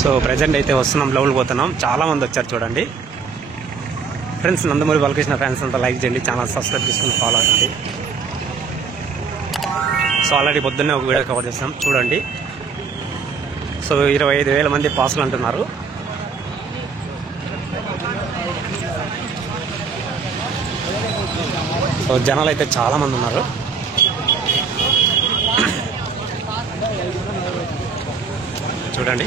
So present అయితే వస్తున్నాం, level పోతున్నాం. చాలా మంది వచ్చారు చూడండి ఫ్రెండ్స్. నందమూరి బాలకృష్ణ ఫ్యాన్స్ అంతా లైక్ చేయండి, ఛానల్ సబ్స్క్రైబ్ చేసుకుని ఫాలో అవ్వండి. సో ఆల్రెడీ పొద్దున్నే ఒక వీడియో కవర్ చేస్తాం చూడండి. సో 25,000 మంది పాసులు అంటున్నారు. సో జనాలు అయితే చాలా మంది ఉన్నారు. చూడండి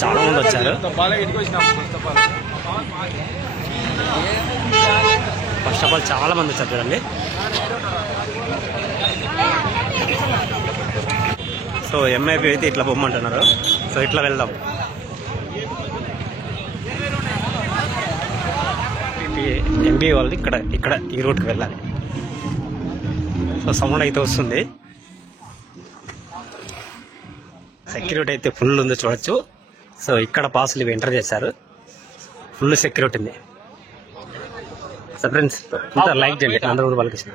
చాలా మంది వచ్చారు. ఫస్ట్ ఆఫ్ ఆల్ చాలా మంది వచ్చారు చూడండి. సో ఎంఐపి అయితే ఇట్లా పొమ్మంటున్నారు. సో ఇట్లా వెళ్దాం. ఎంబీ వాళ్ళు ఇక్కడ ఈ రూట్కి వెళ్ళాలి. సో సౌండ్ అయితే వస్తుంది. సెక్యూరిటీ అయితే ఫుల్ ఉంది చూడొచ్చు. సో ఇక్కడ పాసులు ఇవి ఎంటర్ చేశారు, ఫుల్ సెక్యూరిటీ ఉంది. సో ఫ్రెండ్స్ ఇంత లైక్ చేయండి నందమూరి బాలకృష్ణ.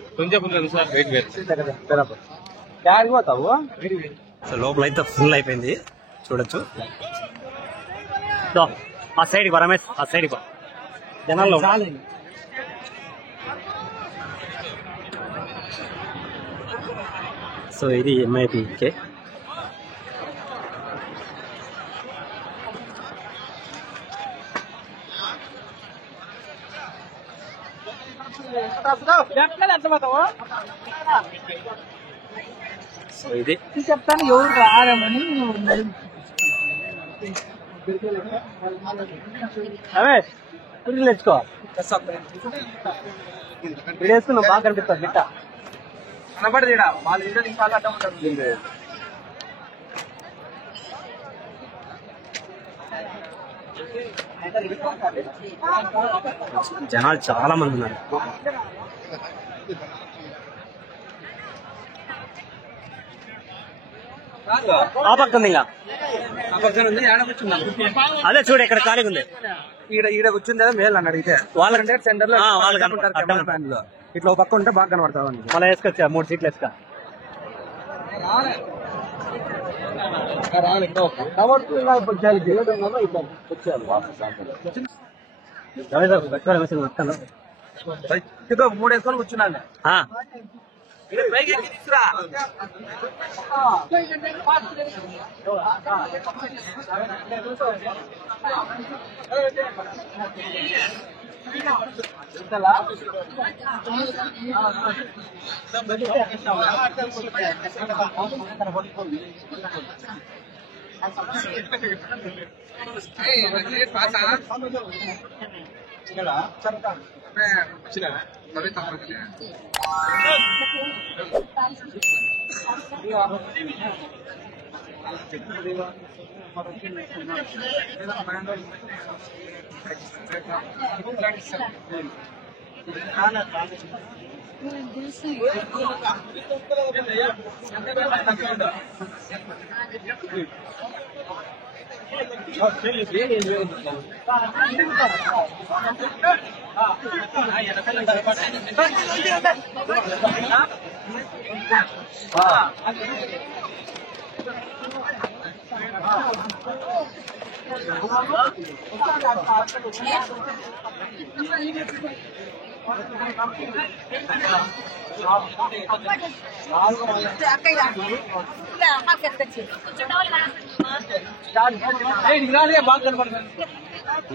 సో లోపల అయితే ఫుల్ అయిపోయింది చూడొచ్చు. ఆ సైడ్ రమేష్, ఆ సైడ్ జనాల్లో. సో ఇది ఎంఐపీకే. సో ఇది చెప్తాను ఎవరు రారమని. రమేష్ పురుగులు తెచ్చుకో, వేసుకున్నాం బాగా కనిపిస్తుంది బిట్ట కనబడదు. వాళ్ళ వీడియో ఇంకా అడ్డం ఉంటుంది. జనాలు చాలా మంది ఉన్నారు. ఆ పక్క ఉంది, ఇంకా అదే చూడు ఇక్కడ ఖాళీగా ఉంది. ఈడ కూర్చుంది మేలు అని అడిగితే వాళ్ళకంటే సెంటర్ లో ఫ్యాన్ లో ఇట్లా ఒక పక్క ఉంటే బాగా కనబడతావు. మళ్ళీ వేసుకొచ్చా 3 సీట్లు వేసుక. మూడు వేసుకొని కూర్చున్నాను.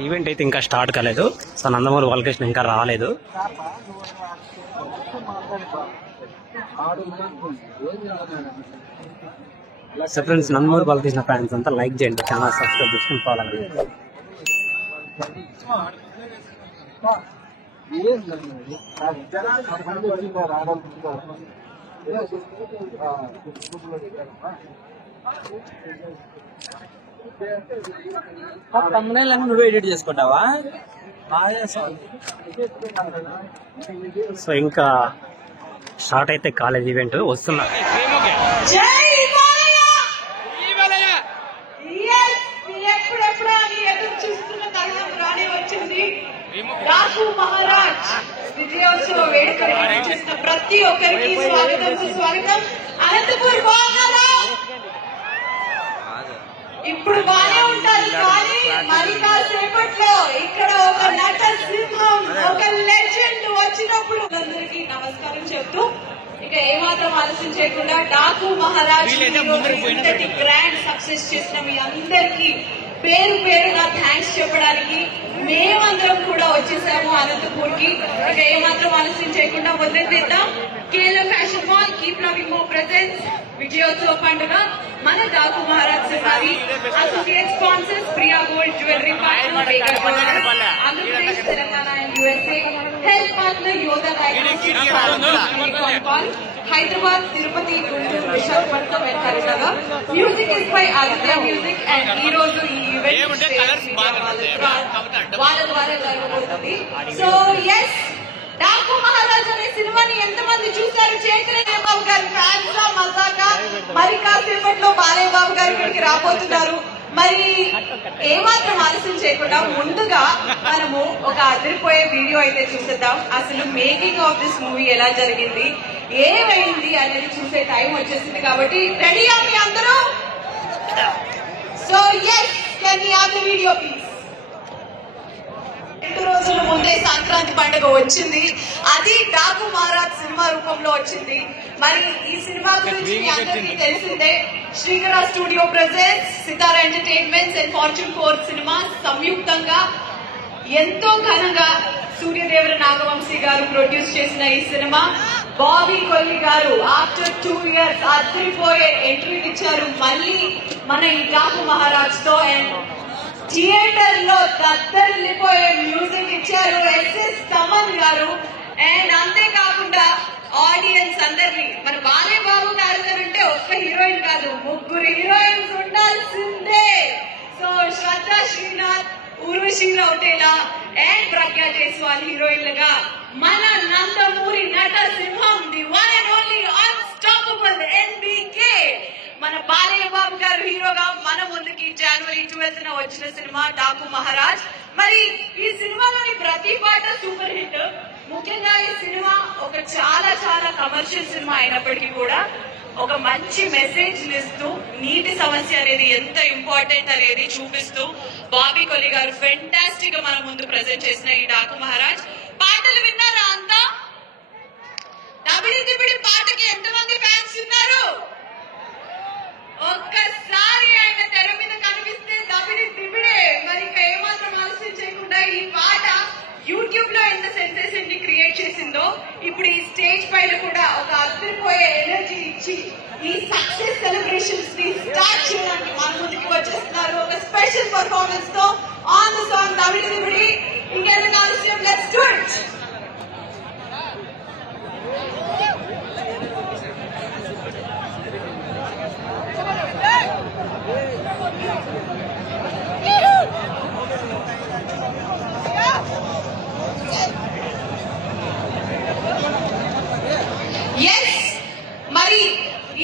ఈవెంట్ అయితే ఇంకా స్టార్ట్ కాలేదు. సో నందమూరి బాలకృష్ణ ఇంకా రాలేదు. So friends Nandamuri Balakrishna fans అంతా లైక్ చేయండి, ఛానల్ సబ్స్క్రైబ్ చేసుకుని ఫాలో అవ్వండి. నువ్వు ఎడిట్ చేసుకుంటావా? సో ఇంకా స్టార్ట్ అయితే కాలేజ్ ఈవెంట్ వస్తున్నా. రాజు మహారాజ్ విజయోత్సవ వేడుక కార్యక్రమం చేసిన ప్రతి ఒక్కరికి స్వాగతం సుస్వాగతం. అనంతపూర్ బాగున్నారా? ఇప్పుడు బానే ఉంటారు కానీ మరి కాసేపట్లో ఇక్కడ ఒక నట సింహం, ఒక లెజెండ్ వచ్చినప్పుడు అందరికీ నమస్కారం చెప్తూ ఇక ఏమాత్రం ఆలస్యం చేయకుండా డాకు మహారాజ్ ఇంతటి గ్రాండ్ సక్సెస్ చేసిన మీ అందరికీ పేరు పేరుగా థ్యాంక్స్ చెప్పడానికి మేమందరం కూడా వచ్చేసాము అనంతపూర్ కి. ఇక ఏమాత్రం ఆలస్యం చేయకుండా మొదలుపెట్టాం. Khelo fashion mall keep loving more presence విజయోత్సవ పండుగ మన డాకు మహారాజ్ సినిమాని associate sponsors Priya gold jewellery partner Andhra Pradesh Telangana and USA health partner yoga Hyderabad Tirupati Guntur Visakhapatnam and Karimnagar. Music is by Aditya music and ఈ రోజు ఈ ఈవెంట్ వాళ్ళ ద్వారా జరగబోతుంది. సో ఎస్, డాకు మహారాజ్ అనే సినిమాని ఎంతమంది చూశారు? చేతులే బాబు గారి ఫ్యాన్స్ మజాకా. మరి కాసేపట్లో బాలయ్య బాబు గారు ఇక్కడికి రాబోతున్నారు. మరి ఏమాత్రం ఆలస్యం చేయకుండా ముందుగా మనము ఒక అదిరిపోయే వీడియో అయితే చూసేద్దాం. అసలు మేకింగ్ ఆఫ్ దిస్ మూవీ ఎలా జరిగింది, ఏమైంది అనేది చూసే టైం వచ్చేసింది. కాబట్టి రెడీయా మీ అందరూ? So yes, can you have the video please? 2 రోజుల ముందే సంక్రాంతి పండుగ వచ్చింది. అది డాకు మహారాజ్ సినిమా రూపంలో వచ్చింది. మరి ఈ సినిమా గురించి మీ అందరికీ తెలిసిందే. Srikara studio presents Sitara entertainments and fortune 4 సినిమా సంయుక్తంగా ఎంతో ఘనంగా సూర్యదేవర నాగవంశీ గారు ప్రొడ్యూస్ చేసిన ఈ సినిమా బాబీ కొల్లి గారు ఆఫ్టర్ 2 years అదిరిపోయే ఎంట్రీ ఇచ్చారు మళ్ళీ మన ఈ డాకు మహారాజ్ తో. అండ్ థియేటర్ లో దద్దరిల్లిపోయే మ్యూజిక్ ఇచ్చారు ఎస్ఎస్ తమన్ గారు. అండ్ అంతేకాకుండా ఆడియన్స్ అందరినీ మన బాలయ్య బాబు గారు అంటే ఒక్క హీరోయిన్ కాదు, 3 హీరోయిన్స్ ఉండాల్సిందే. సో శ్రద్ధ శ్రీనాథ్, ఉర్వశి రౌటేలా అండ్ ప్రజ్ఞా జైస్వాల్ హీరోయిన్లుగా మన నందమూరి నట సింహం, the one and only unstoppable NBK మన బాలయ్య బాబు గారు హీరోగా మన ముందుకి January 12th వచ్చిన సినిమా డాకు మహారాజ్. మరి ఈ సినిమాలోని ప్రతి పాట సూపర్ హిట్. ముఖ్యంగా ఈ సినిమా ఒక చాలా చాలా కమర్షియల్ సినిమా అయినప్పటికీ కూడా ఒక మంచి మెసేజ్ ఇస్తూ నీటి సమస్య అనేది ఎంత ఇంపార్టెంట్ అనేది చూపిస్తూ బాబీ కొల్లి గారు ఫెంటాస్టిక్ గా మన ముందు ప్రెజెంట్ చేసిన ఈ డాకు మహారాజ్. పాటలు విన్నారా అంతా? దబిడి దిబిడి పాటకి ఎంతమంది ఫ్యాన్స్ ఉన్నారు? ఒక్కసారి ఆయన తెర మీద కనిపిస్తే దబిడి దిబిడే. మరి ఏమాత్రం ఆలస్యం చేయకుండా ఈ పాట యూట్యూబ్ లో ఎంత సెన్సేషన్ ని క్రియేట్ చేసిందో ఇప్పుడు ఈ స్టేజ్ పైన కూడా ఒక అదిరిపోయే ఎనర్జీ ఇచ్చి ఈ సక్సెస్ సెలబ్రేషన్స్ ని స్టార్ట్ చేయడానికి మన ముందుకి వచ్చేస్తున్నారు ఒక స్పెషల్ పర్ఫార్మెన్స్ తో ఆన్ ద సాంగ్ దబిడి దిబిడి. ఇంకేమైనా ఆలస్యం, లెట్స్ డూ ఇట్. మరి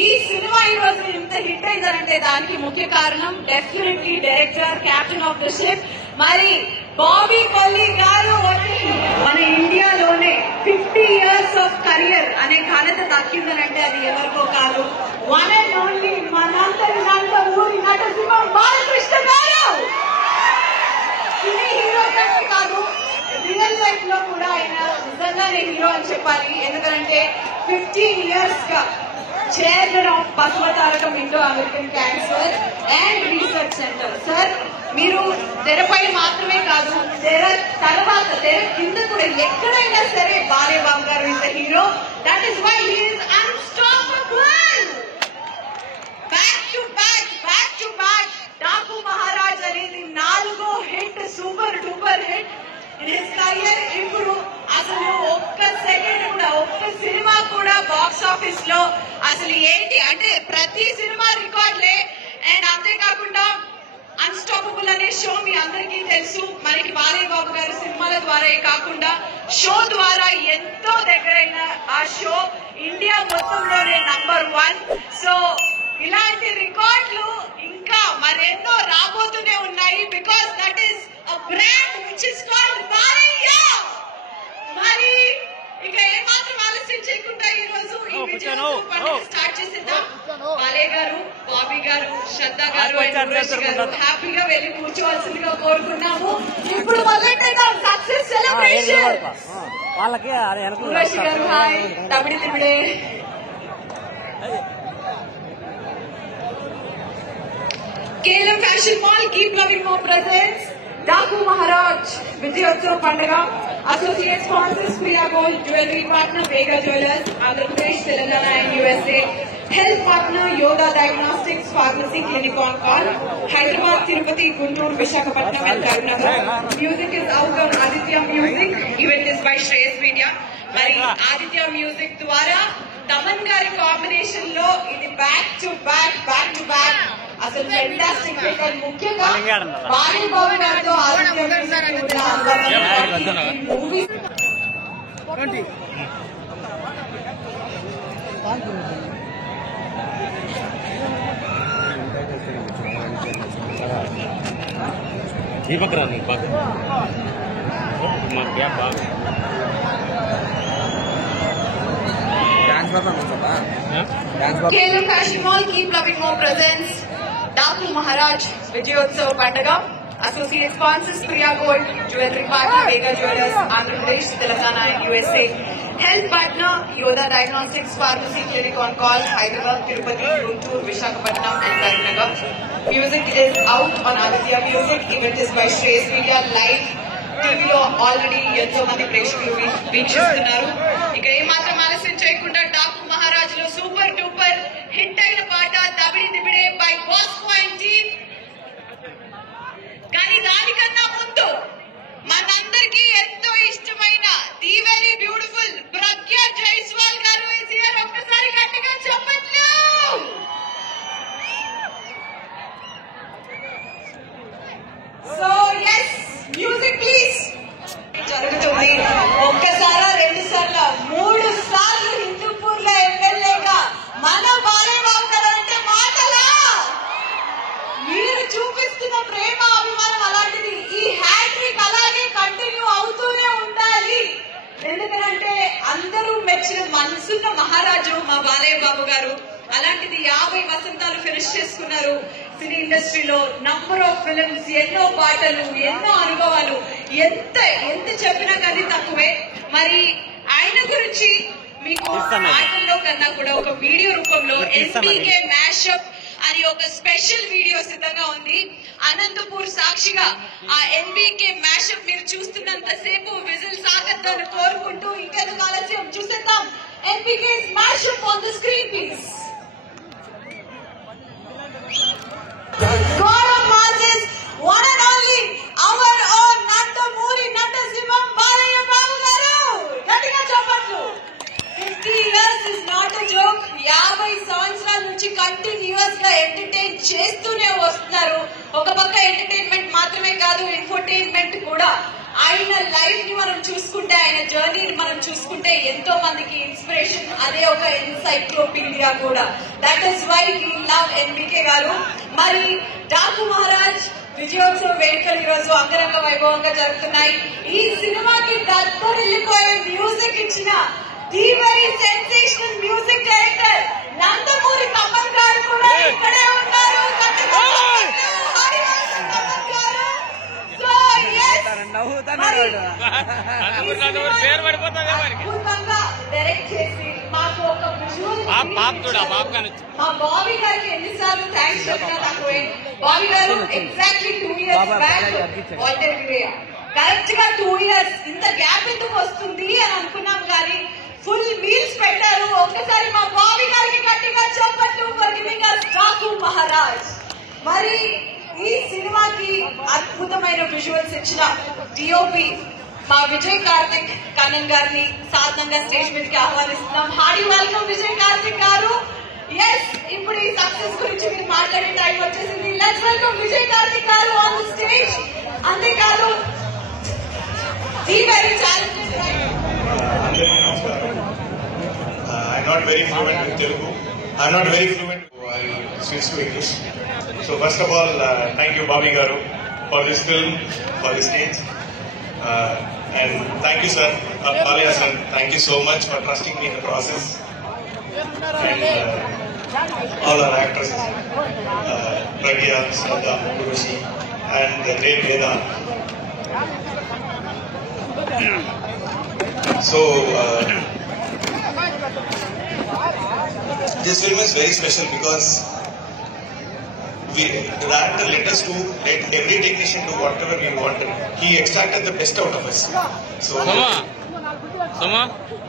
ఈ సినిమా ఈ రోజు ఇంత హిట్ అయిందంటే దానికి ముఖ్య కారణం definitely director, captain of the ship మరి బాబీ కొల్లి గారు. మన ఇండియాలోనే 50 years ఆఫ్ కెరియర్ అనే ఘనత దక్కిందనంటే అది ఎవరికో కాదు, వన్ అండ్ ఓన్లీ మనందరి నందమూరి నటసింహం బాలకృష్ణ గారు. సినీ హీరో కాదు, రియల్ లైఫ్ లో కూడా ఆయన నిజంగానే హీరో అని చెప్పాలి. ఎందుకంటే 15 years గా chairman of Basavatarakam Indo American cancer and research centre. Sir, మీరు తెరపై మాత్రమే కాదు తెర తర్వాత తెర కింద కూడా ఎక్కడైనా సరే Balayya Babu garu is the hero. That is why he is unstoppable. Back to back Daaku Maharaaj అనేది 4వ hit, super duper hit in his career. ఇప్పుడు అసలు ఒక్క సెకండ్ కూడా ఒక్క సినిమా కూడా బాక్స్ ఆఫీస్ లో అసలు ఏంటి అంటే ప్రతి సినిమా రికార్డులే. అండ్ అంతేకాకుండా అన్స్టాపబుల్ అనే షో మీ అందరికీ తెలుసు. మనకి బాలయ్య బాబు గారి సినిమాల ద్వారా కాకుండా షో ద్వారా ఎంతో దగ్గరైన ఆ షో ఇండియా మొత్తంలోనే నంబర్ 1. సో ఇలాంటి రికార్డులు ఇంకా మరెన్నో రాబోతూనే ఉన్నాయి. Because that is a brand which is called Balayya. మరి ఇక ఏమాత్రం ఆలస్యం చేయకుండా ఈ రోజు ఈ విజయోత్సవ పండుగ స్టార్ట్ చేసేద్దాం. బాలయ్య గారు, బాబీ గారు, శ్రద్ధ గారు అండ్ ఉర్వశి గారు హ్యాపీగా వెళ్ళి కూర్చోవాల్సిందిగా కోరుకున్నాము. ఇప్పుడు మొదలెట్టేద్దాం సక్సెస్ సెలబ్రేషన్. ఉర్వశి గారు హాయ్. తమిడి తిమిడే KLM Fashion Mall, keep loving more presents. Daku Maharaj, Vijayotsav Pandaga, Associate Sponsors, Priya Gold, Jewelry Partner, Vega Jewelers, Andhra Pradesh, Telangana and USA. Health Partner, Yoga Diagnostics, Pharmacy Clinic on Call, Hyderabad, Tirupati, Guntur, Visakhapatnam and Karnataka. Music is out on Aditya Music. Event is by Shreyas Media. Mari Aditya Music ద్వారా తమన్ గారి combination లో ఇది back to back అసలు fantastic record. ముఖ్యంగా బాలీ బాబు గారితో Aditya movie Deepak రాదు మాకు gap బాగా KLM Fashion Mall, keep loving more presents. Daku Maharaj, Vijayotsav Pandaga. Associate Sponsors, Priya Gold, Jewelry Partner, Vega Jewelers, Andhra Pradesh, Telangana and USA. Health Partner, Yoga Diagnostics, Pharmacy Clinic on Call, Hyderabad, Tirupati, Guntur, Visakhapatnam and Karnataka. Music is out on Aditya Music. Event is by Shreyas Media Live. టీవీలో already ఎంతో మంది ప్రేక్షకులు వీక్షిస్తున్నారు. ఇక ఏమాత్రం ఆలస్యం చేయకుండా డాకు మహారాజ్ లో super duper hit అయిన పాట దబిడి దిబిడే బై బాస్కో అండ్ టీమ్. కానీ దానికన్నా ముందు మనందరికీ ఎంతో ఇష్టమైన the very beautiful Pragya Jaiswal గారు ఇస్ హియర్. ఒక్కసారి గట్టిగా చెప్పట్లు. So yes, music please. జరుగుతుంది ఒక్కసారా, 2 సార్లు, 3 సార్లు హిందూపూర్ లో ఎమ్మెల్యేగా మన బాలయ్యబాబు గారు అంటే మాటలా? మీరు చూపిస్తున్న ప్రేమ అభిమానం అలాంటిది. ఈ హ్యాట్రిక్ అలాగే కంటిన్యూ అవుతూనే ఉండాలి. ఎందుకంటే అందరూ మెచ్చిన మనసున్న మహారాజు మా బాలయ్యబాబు గారు. అలాంటిది 50 వసంతాలు ఫినిష్ చేసుకున్నారు. సినీ ఇండస్ట్రీలో నంబర్ ఆఫ్ ఫిల్మ్స్, ఎన్నో పాటలు, ఎన్నో అనుభవాలు. ఎంత చెప్పినా కానీ తక్కువే. మరి ఆయన గురించి మీకు మాటల్లో కన్నా కూడా ఒక వీడియో రూపంలో NBK మ్యాషప్ అని ఒక స్పెషల్ వీడియో సిద్ధంగా ఉంది. అనంతపూర్ సాక్షిగా ఆ NBK మ్యాషప్ మీరు చూస్తున్నంత సేపు విజిల్స్ ఆగద్దని కోరుకుంటూ ఇంకెందుకు ఆలస్యం చూసేద్దాం. NBK mashup on the screen please. God of masses, one and only, our own Nandamoori Natasimham Balayya Babu garu. గట్టిగా చెప్పట్లు. 50 years is not a joke. 50 సంవత్సరాల నుంచి కంటిన్యూస్ గా ఎంటర్టైన్ చేస్తూనే వస్తున్నారు. ఒక పక్క ఎంటర్టైన్మెంట్ మాత్రమే కాదు, ఇన్ఫోటైన్మెంట్ కూడా. ఆయన లైఫ్ ని మనం చూసుకుంటే, ఆయన జర్నీని మనం చూసుకుంటే ఎంతో మందికి ఇన్స్పిరేషన్. అదే ఒక ఎన్సైక్లోపీడియా కూడా. That is why we love NBK garu. మరి డాకు మహారాజ్ విజయోత్సవ వేడుకలు ఈ రోజు అంగరంగ వైభవంగా జరుగుతున్నాయి. ఈ సినిమాకి దద్దరిల్లిపోయే మ్యూజిక్ ఇచ్చిన the very sensational music director Nandamuri Thaman గారు కూడా ఇక్కడే ఉన్నారు. అద్భుతంగా డైరెక్ట్ చేసి మాకు ఒక విజువల్ మా బాబీ గారికి ఎన్నిసార్లు థ్యాంక్స్ చెప్పినా తక్కువే. బాబీ గారు ఎగ్జాక్ట్లీ 2 years బ్యాక్ కరెక్ట్ గా 2 years ఇంత గ్యాప్ ఎందుకు వస్తుంది అని అనుకున్నాం, కానీ ఫుల్ మీల్స్ పెట్టారు. ఒక్కసారి మా బాబీ గారికి గట్టిగా చెప్పట్లు for giving us Daaku Maharaj. మరి ఈ సినిమాకి అద్భుతమైన విజువల్స్ ఇచ్చిన డిఓపి మా విజయ్ కార్తిక్ కన్నన్ గారిని సాధారణంగా స్టేజ్ మీదకి ఆహ్వానిస్తున్నాం. హార్డీ వెల్కమ్ విజయ్ కార్తిక్ గారు. ఎస్, ఇప్పుడు ఈ సక్సెస్ గురించి మీరు మాట్లాడే టైం వచ్చేసింది. లెట్స్ వెల్కమ్ విజయ్ కార్తిక్ గారు ఆన్ ద స్టేజ్. అంతేకాదు the very talented I'm not very fluent in Telugu. I'm not very fluent. I switch to English. So first of all, thank you, Bobby Garu, for this film, for this stage. And thank you, sir. Balayya sir, thank you so much for trusting me in the process. And all our actors, Pragya, Shraddha, Urvashi, and the great Veda. So, this film is very special because the director let every technician do whatever we wanted. He extracted the best out of us. So,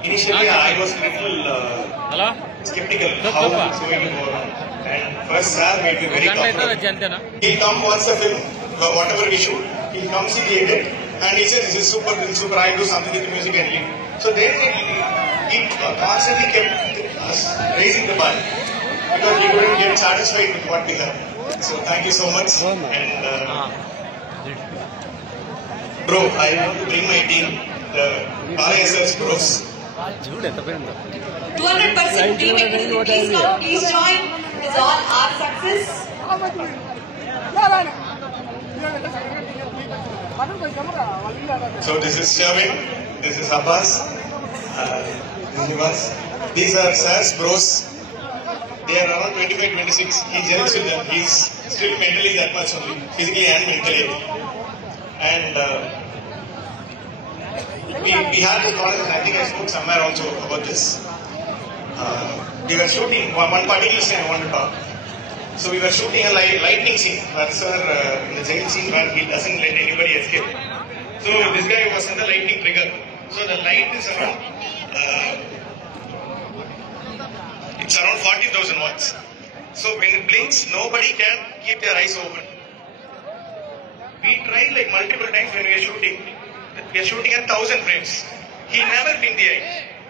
initially I was a little skeptical how it's going to go around. And first, sir made me very comfortable. He'll come watch the film, whatever we shoot. He'll come see the edit, and he said, "This is super. I'll do something with the music and leave." So then he constantly kept us raising the bar because we couldn't get satisfied with what we have. So thank you so much. And bro, I want to bring my team, the Balayya sir's bros. 200% team activity. Please come, please join. It's all our success. So this is Shavin, this is Abbas, this is Nivas. These are sir's bros. They are around 25, 26. He gels with them. He's still mentally that much only, physically and mentally. And we had to call, I think I spoke somewhere also about this. We were shooting, one particular scene I want to talk. So we were shooting a lightning scene, where sir, in the jail scene where he doesn't let anybody escape. So this guy was in the lightning trigger. So the light is around, it's around 40,000 watts. So when it blinks, nobody can keep their eyes open. We tried like multiple times when we are shooting. We are shooting at 1,000 frames. He never blinked the eye.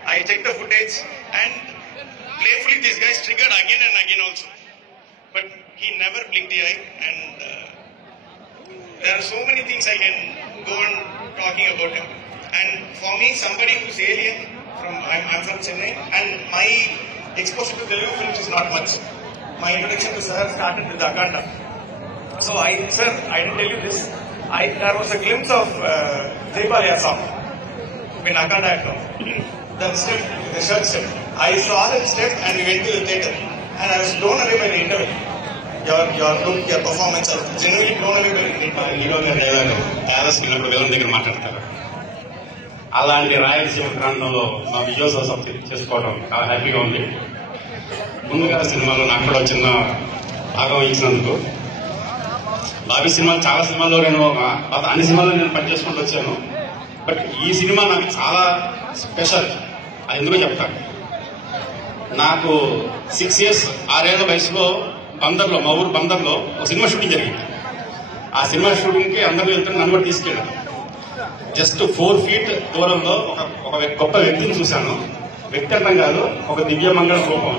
I checked the footage and playfully this guy triggered again and again also. But he never blinked the eye, and there are so many things I can go on talking about him. And for me, somebody who's alien, I'm from Chennai, and my exposure to Telugu films is not much. My introduction to sir started with Akanda. So sir, I didn't tell you this. There was a glimpse of Balayya song when Akanda had come. The step, the shirt step. I saw that step and we went to the theatre. And I was blown away by the interval. Your look, your performance, I was genuinely blown away by the interval. Hero గారి dialogue palace వెళ్ళినప్పుడు villain దగ్గర మాట్లాడతారు. అలాంటి రాయలసీమ ప్రాంతంలో మా విజయోత్సవం చేసుకోవడం చాలా హ్యాపీగా ఉంది. ముందుగా సినిమాలో నాకు కూడా చిన్న భాగం ఇచ్చినందుకు. బాబీ సినిమాలు చాలా సినిమాల్లో నేను అన్ని సినిమాల్లో నేను పనిచేసుకుంటూ వచ్చాను. బట్ ఈ సినిమా నాకు చాలా స్పెషల్. అది ఎందుకో చెప్తాను. నాకు 6 years 6 ఏళ్ల వయసులో బందర్లో, మా ఊరు బందర్లో ఒక సినిమా షూటింగ్ జరిగింది. ఆ సినిమా షూటింగ్కి అందరూ వెళ్తారు, నన్ను కూడా తీసుకెళ్ళాను. జస్ట్ 4 feet దూరంలో ఒక గొప్ప వ్యక్తిని చూశాను. వ్యక్తి అర్థం కాదు, ఒక దివ్యమంగళ రూపం.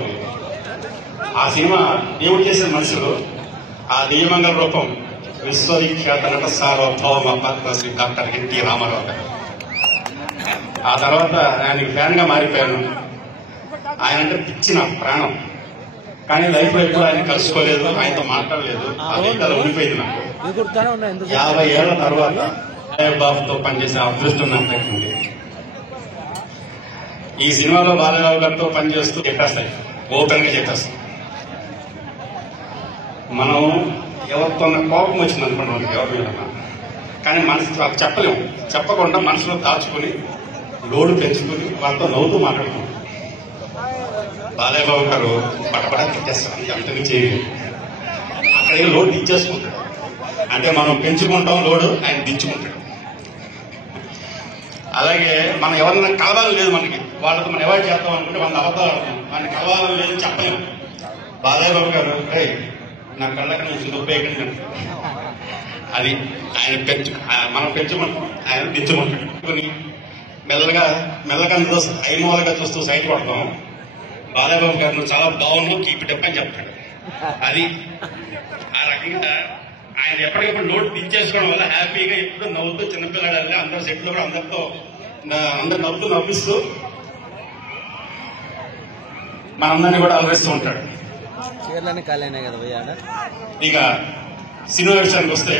ఆ సినిమా దేవుడు చేసిన మనుషులు, ఆ దివ్యమంగళ రూపం విశ్వవిఖ్యాత నట సార్వభౌమ పద్మశ్రీ డాక్టర్ ఎన్టీ రామారావు గారు. ఆ తర్వాత ఆయనకి ఫ్యాన్ గా మారిపోయాను. ఆయన అంటే పిచ్చి నా ప్రాణం. కానీ లైఫ్ లో ఎప్పుడు ఆయన కలుసుకోలేదు, ఆయనతో మాట్లాడలేదు. అది అలా ఉండిపోయింది నాకు. 50 ఏళ్ల తర్వాత బాబుతో పనిచేసే అదృష్టం నాకు దక్కింది. ఈ సినిమాలో బాలయ్యబాబు గారితో పనిచేస్తూ చెప్పేస్తాయి, ఓపెన్ గా చెప్పేస్తాం. మనం ఎవరితో కోపం వచ్చింది అనుకోండి, మనకి ఎవరి మీద, కానీ మనసు చెప్పలేము. చెప్పకుండా మనసులో దాచుకుని లోడు పెంచుకుని వాళ్ళతో నవ్వుతూ మాట్లాడుకుంటాం. బాలయ్యబాబు గారు పటపట తిట్టేస్తారు, అంతకు చేయలేదు. అక్కడే లోడ్ దించేసుకుంటాడు. అంటే మనం పెంచుకుంటాం లోడు, ఆయన దించుకుంటాడు. అలాగే మనం ఎవరన్నా కలవాలని లేదు మనకి, వాళ్ళతో మనం అవాయిడ్ చేస్తాం అనుకుంటే మన అబద్ధాలు ఆడుతున్నాం. మనకి కలవాలని లేదు చెప్పలేము. బాలయ్యబాబు గారు నా కళ్ళకి నుంచి నొప్పేయకండి, అది ఆయన మనం పెంచుకుంటాం, ఆయన దించుకుంటాడు. మెల్లగా అందులో ఐమూలగా చూస్తూ సైట్ పడతాం. బాలయ్యబాబు గారు నువ్వు చాలా బాగున్నావు, కీప్ ఇట్ అప్ అని చెప్తాడు. అది ఆ రకంగా ఆయన ఎప్పటికప్పుడు లోడ్ దించేసుకోవడం వల్ల హ్యాపీగా ఎప్పుడు నవ్వుతూ చిన్నపిల్లాడాలి, అందరూ సెట్లు కూడా అందరూ నవ్వుతూ నవ్విస్తూ మనందరినీ కూడా అలరిస్తూ ఉంటాడు. ఇక సినిమా విషయానికి వస్తే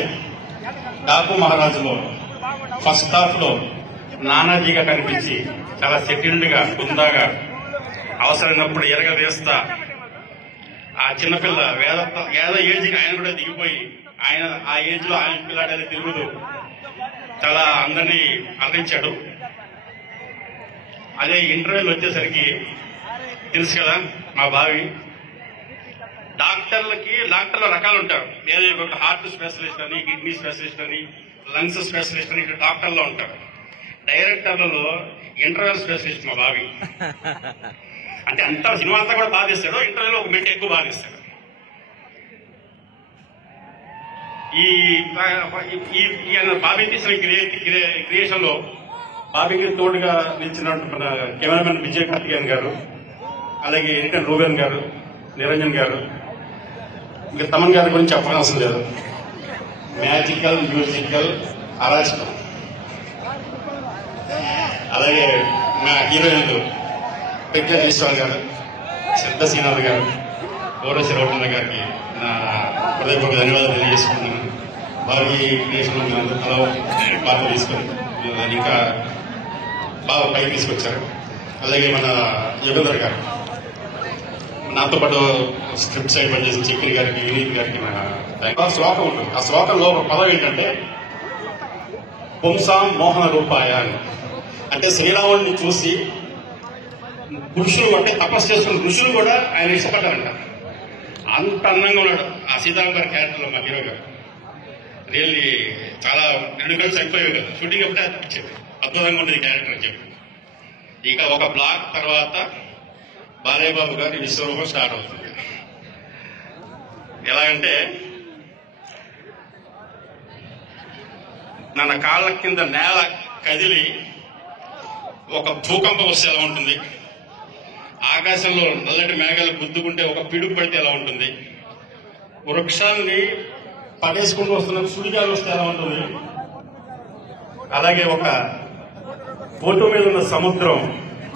డాకు మహారాజులో ఫస్ట్ హాఫ్ లో నానాజీగా కనిపించి చాలా సెటిల్డ్ గా హుందాగా అవసరమైనప్పుడు ఎరగవేస్తా ఆ చిన్నపిల్ల వేద ఏజ్కి ఆయన కూడా దిగిపోయి ఆయన ఆ ఏజ్ లో ఆయన పిల్లాడని తిరుగుతూ చాలా అందరినీ అలరించాడు. అదే ఇంటర్వ్యూలు వచ్చేసరికి తెలుసు కదా మా బావి డాక్టర్లు రకాలు ఉంటారు. ఏదో ఒక హార్ట్ స్పెషలిస్ట్ అని, కిడ్నీ స్పెషలిస్ట్ అని, లంగ్స్ స్పెషలిస్ట్ అని ఇట్లా డాక్టర్లు ఉంటారు. డైరెక్టర్లలో ఇంటర్వ్యూల్ స్పెషలిస్ట్ మా బావి. అంటే అంతా సినిమా అంతా కూడా బాగా తీస్తాడు, ఇంటర్వ్యూలో ఒక మెట్టు ఎక్కువ బాగా తీస్తాడు. బాబీ తీసిన క్రియేషన్ లో బాబీకి తోడుగా నిలిచిన మన కెమెరామెన్ విజయ్ కార్తికేయన్ గారు, అలాగే ఎడిటర్ రూబెన్ గారు, నిరంజన్ గారు, ఇంకా తమన్ గారి గురించి చెప్పనవసరం లేదు. మ్యాజికల్ మ్యూజికల్ అరాచకం. అలాగే మా హీరోయిన్లు వెంకటేశ్వర గారు, సిద్ధ శ్రీనాథ్ గారు, గౌరవ శ్రీరౌటన్న గారికి నా హృదయపూర్వక ధన్యవాదాలు తెలియజేసుకుంటున్నాను. వారి క్రియేషన్ అలా పాత్ర తీసుకొని ఇంకా బాగా పైకి తీసుకొచ్చారు. అలాగే మన యుగంధర్ గారు, నాతో పాటు స్క్రిప్ట్ సైడ్ పనిచేసిన చక్రి గారికి, వినీత్ గారికి శ్లోకం ఉంటుంది. ఆ శ్లోకంలో ఒక పదం ఏంటంటే పుంసాం మోహన రూపాయ అని. అంటే శ్రీరాముడిని చూసి ఋషులు అంటే తపస్సు చేసుకున్న ఋషులు కూడా ఆయన ఇష్టపడ్డారంట. అంత అందంగా ఉన్నాడు ఆ సీతారాం గారి క్యారెక్టర్లో మా హీరో గారు. రియల్లీ చాలా 2 గంటలు అయిపోయాయి కదా షూటింగ్ అప్పుడే అనిపించింది. అద్భుతంగా ఉండేది క్యారెక్టర్ అని చెప్పి. ఇక ఒక బ్లాక్ తర్వాత బాలేబాబు గారి విశ్వరూపం స్టార్ట్ అవుతుంది. ఎలాగంటే ನನ್ನ కాళ్ళ కింద నేల కదిలి ఒక భూకంపం వస్తే ఎలా ఉంటుంది, ఆకాశంలో నల్లటి మేఘాలు గుద్దుకుంటే ఒక పిడుగు పడితే ఎలా ఉంటుంది, వృక్షాన్ని పడేసుకుంటూ వస్తున్న సుడిగాలు వస్తే ఎలా ఉంటుంది, అలాగే ఒక బోటు మీద ఉన్న సముద్రం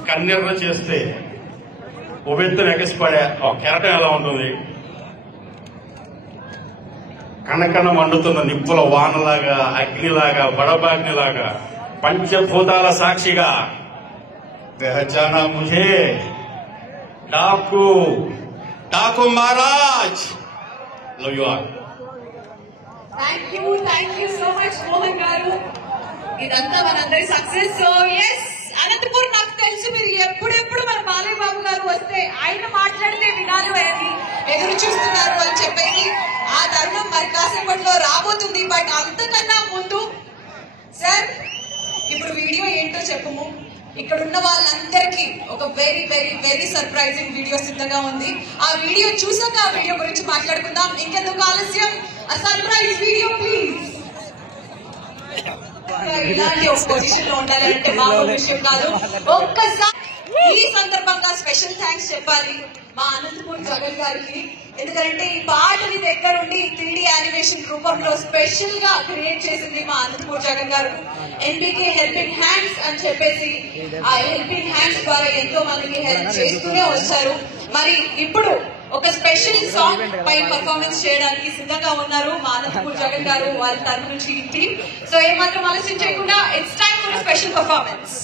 కన్నెర్ర చేస్తే ఉబెత్తున ఎగసిపడే ఒక కెరటం ఎలా ఉంటుంది, కనకన మండుతున్న నిప్పుల వానలాగా, అగ్నిలాగా, బడబాగ్నిలాగా, పంచభూతాల సాక్షిగా పెహచానా ముझे Daaku Maharaj. Love you all. Thank you so much Mohan గారు. ఇదంతా మనందరి సక్సెస్. సో ఎస్, అనంతపూర్ నాకు తెలుసు మీరు ఎప్పుడెప్పుడు మన బాలయ్య బాబు గారు వస్తే ఆయన మాట్లాడితే వినాలి అని ఎదురు చూస్తున్నారు అని చెప్పేసి ఆ తరుణం మరి కాసేపట్లో రాబోతుంది. బట్ అంతకన్నా ముందు సార్ ఇప్పుడు వీడియో ఏంటో చెప్పము. ఇక్కడ ఉన్న వాళ్ళందరికీ ఒక very very very surprising video సిద్ధంగా ఉంది. ఆ వీడియో చూసాక ఆ వీడియో గురించి మాట్లాడుకుందాం. ఇంకెందుకు ఆలస్యం, ఆ సర్ప్రైజ్ వీడియో ప్లీజ్. ఇలాంటి ఒక పొజిషన్ లో ఉండాలంటే మామూలు విషయం కాదు. ఒక్కసారి ఈ సందర్భంగా స్పెషల్ థ్యాంక్స్ చెప్పాలి మా అనంతపూర్ జగన్ గారికి. ఎందుకంటే ఈ పాటని దగ్గరుండి 3D యానిమేషన్ రూపంలో స్పెషల్ గా క్రియేట్ చేసింది మా అనంతపూర్ జగన్ గారు. ఎన్బీకే హెల్పింగ్ హ్యాండ్స్ అని చెప్పేసి ఆ హెల్పింగ్ హ్యాండ్స్ ద్వారా ఎంతో మందికి హెల్ప్ చేస్తూనే వచ్చారు. మరి ఇప్పుడు ఒక స్పెషల్ సాంగ్ పై పర్ఫార్మెన్స్ చేయడానికి సిద్ధంగా ఉన్నారు మా అనంతపూర్ జగన్ గారు, వాళ్ళ తరఫు నుంచి టీమ్. సో ఏమాత్రం ఆలస్యం చేయకుండా it's time for special performance.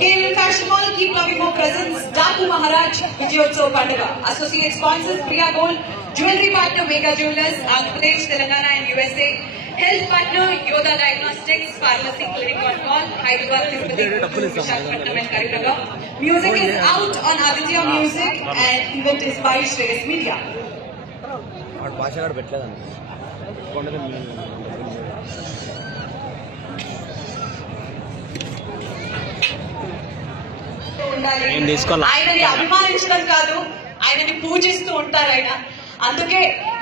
KLM Fashion Mall, keep loving more presents. Daku Maharaj Vijayotsav Pandaga. Associate sponsors Priya Gold, Jewelry Partner Mega Jewelers, Andhra Pradesh, Telangana and USA. Health Partner Yoda Diagnostics, Pharmacy Clinic on Call, Hyderabad, Tirupati, Visakhapatnam and Karimnagar. Music is out on Aditya Music and event is by Shreyas Media. ఆయనని అభిమానించడం కాదు, ఆయనని పూజిస్తూ ఉంటారు ఆయన. అందుకే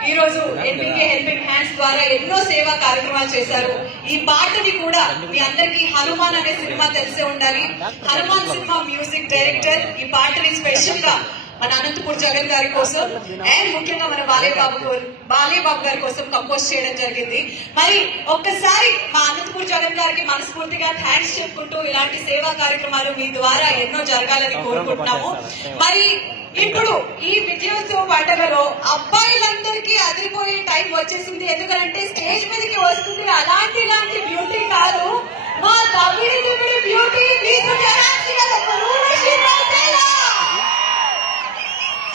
ఈ రోజు NBK helping hands ద్వారా ఎన్నో సేవా కార్యక్రమాలు చేశారు. ఈ పాటని కూడా మీ అందరికీ హనుమాన్ అనే సినిమా తెలిసే ఉండాలి. హనుమాన్ సినిమా మ్యూజిక్ డైరెక్టర్ ఈ పాటని స్పెషల్ గా మన అనంతపూర్ జగన్ గారి కోసం అండ్ ముఖ్యంగా మన బాలయ్య బాబు గారి కోసం కంపోజ్ చేయడం జరిగింది. మరి ఒక్కసారి మా అనంతపూర్ జగన్ గారికి మనస్ఫూర్తిగా థ్యాంక్స్ చెప్పుకుంటూ ఇలాంటి సేవా కార్యక్రమాలు మీ ద్వారా ఎన్నో జరగాలని కోరుకుంటున్నాము. మరి ఇప్పుడు ఈ విజయోత్సవ పండుగలో అబ్బాయిలందరికీ అదిరిపోయే టైం వచ్చేసింది. ఎందుకంటే స్టేజ్ మీదకి వస్తుంది అలాంటి ఇలాంటి బ్యూటీ కాదు, మా దబిడి దిబిడి బ్యూటీ.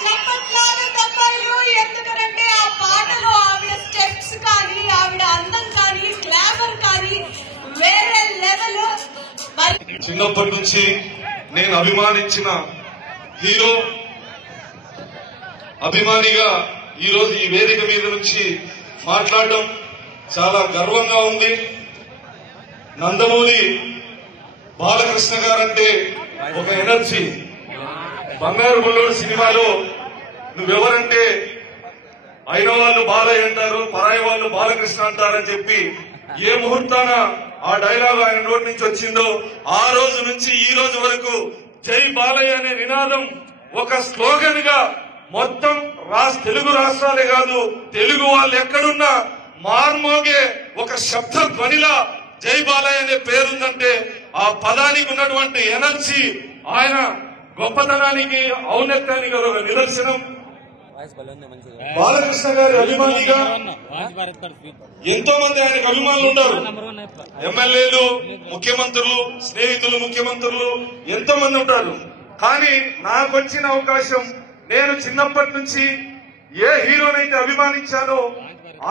చెప్పట్లాగా తప్పాలు. ఎందుకంటే ఆ పాటలో ఆవిడ స్టెప్స్ కానీ, ఆవిడ అందం కానీ, గ్లామర్ కానీ వేరే లెవెల్. చిన్నప్పటి నుంచి నేను అభిమానించిన హీరో, అభిమానిగా ఈరోజు ఈ వేదిక మీద నుంచి మాట్లాడడం చాలా గర్వంగా ఉంది. నందమూరి బాలకృష్ణ గారంటే ఒక ఎనర్జీ. బంగారు బుల్లోడు సినిమాలో నువ్వెవరంటే అయిన వాళ్ళు బాలయ్య అంటారు, పరాయి వాళ్ళు బాలకృష్ణ అంటారని చెప్పి ఏ ముహూర్తాన ఆ డైలాగ్ ఆయన నోటి నుంచి వచ్చిందో ఆ రోజు నుంచి ఈ రోజు వరకు జై బాలయ్య అనే నినాదం ఒక స్లోగన్ గా మొత్తం తెలుగు రాష్ట్రాలే కాదు, తెలుగు వాళ్ళు ఎక్కడున్నా మార్మోగే ఒక శబ్ద ధ్వనిలా జై బాలయ్య అనే పేరుందంటే ఆ పదానికి ఉన్నటువంటి ఎనర్జీ, ఆయన గొప్పతనానికి ఔన్నత్యానికి ఒక నిదర్శనం. బాలకృష్ణ గారి అభిమానిగా ఎంతో మంది ఆయనకు అభిమానులు ఉంటారు. ఎమ్మెల్యేలు, ముఖ్యమంత్రులు, స్నేహితులు, ముఖ్యమంత్రులు ఎంతో మంది ఉంటారు. కానీ నాకు వచ్చిన అవకాశం, నేను చిన్నప్పటి నుంచి ఏ హీరోనైతే అభిమానించానో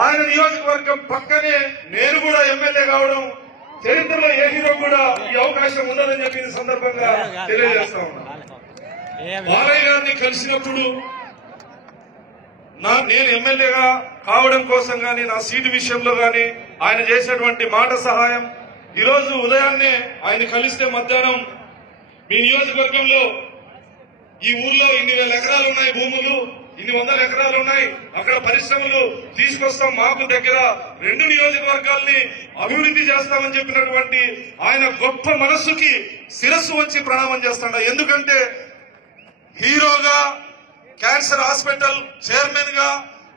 ఆయన నియోజకవర్గం పక్కనే నేను కూడా ఎమ్మెల్యే కావడం, చరిత్రలో ఏ హీరో కూడా ఈ అవకాశం ఉండదని చెప్పిన సందర్భంగా తెలియజేస్తా ఉన్నా. బాలయ్య గారిని కలిసినప్పుడు నేను ఎమ్మెల్యేగా కావడం కోసం గాని, నా సీటు విషయంలో గాని ఆయన చేసినటువంటి మాట సహాయం, ఈరోజు ఉదయాన్నే ఆయన కలిస్తే మధ్యాహ్నం మీ నియోజకవర్గంలో ఈ ఊర్లో ఇన్ని వేల ఎకరాలు ఉన్నాయి భూములు, ఇన్ని వందల ఎకరాలు ఉన్నాయి, అక్కడ పరిశ్రమలు తీసుకొస్తాం, మాకు దగ్గర 2 నియోజకవర్గాల్ని అభివృద్ధి చేస్తామని చెప్పినటువంటి ఆయన గొప్ప మనస్సుకి శిరస్సు వచ్చి ప్రణామం చేస్తాడు. ఎందుకంటే హీరోగా, క్యాన్సర్ హాస్పిటల్ చైర్మన్ గా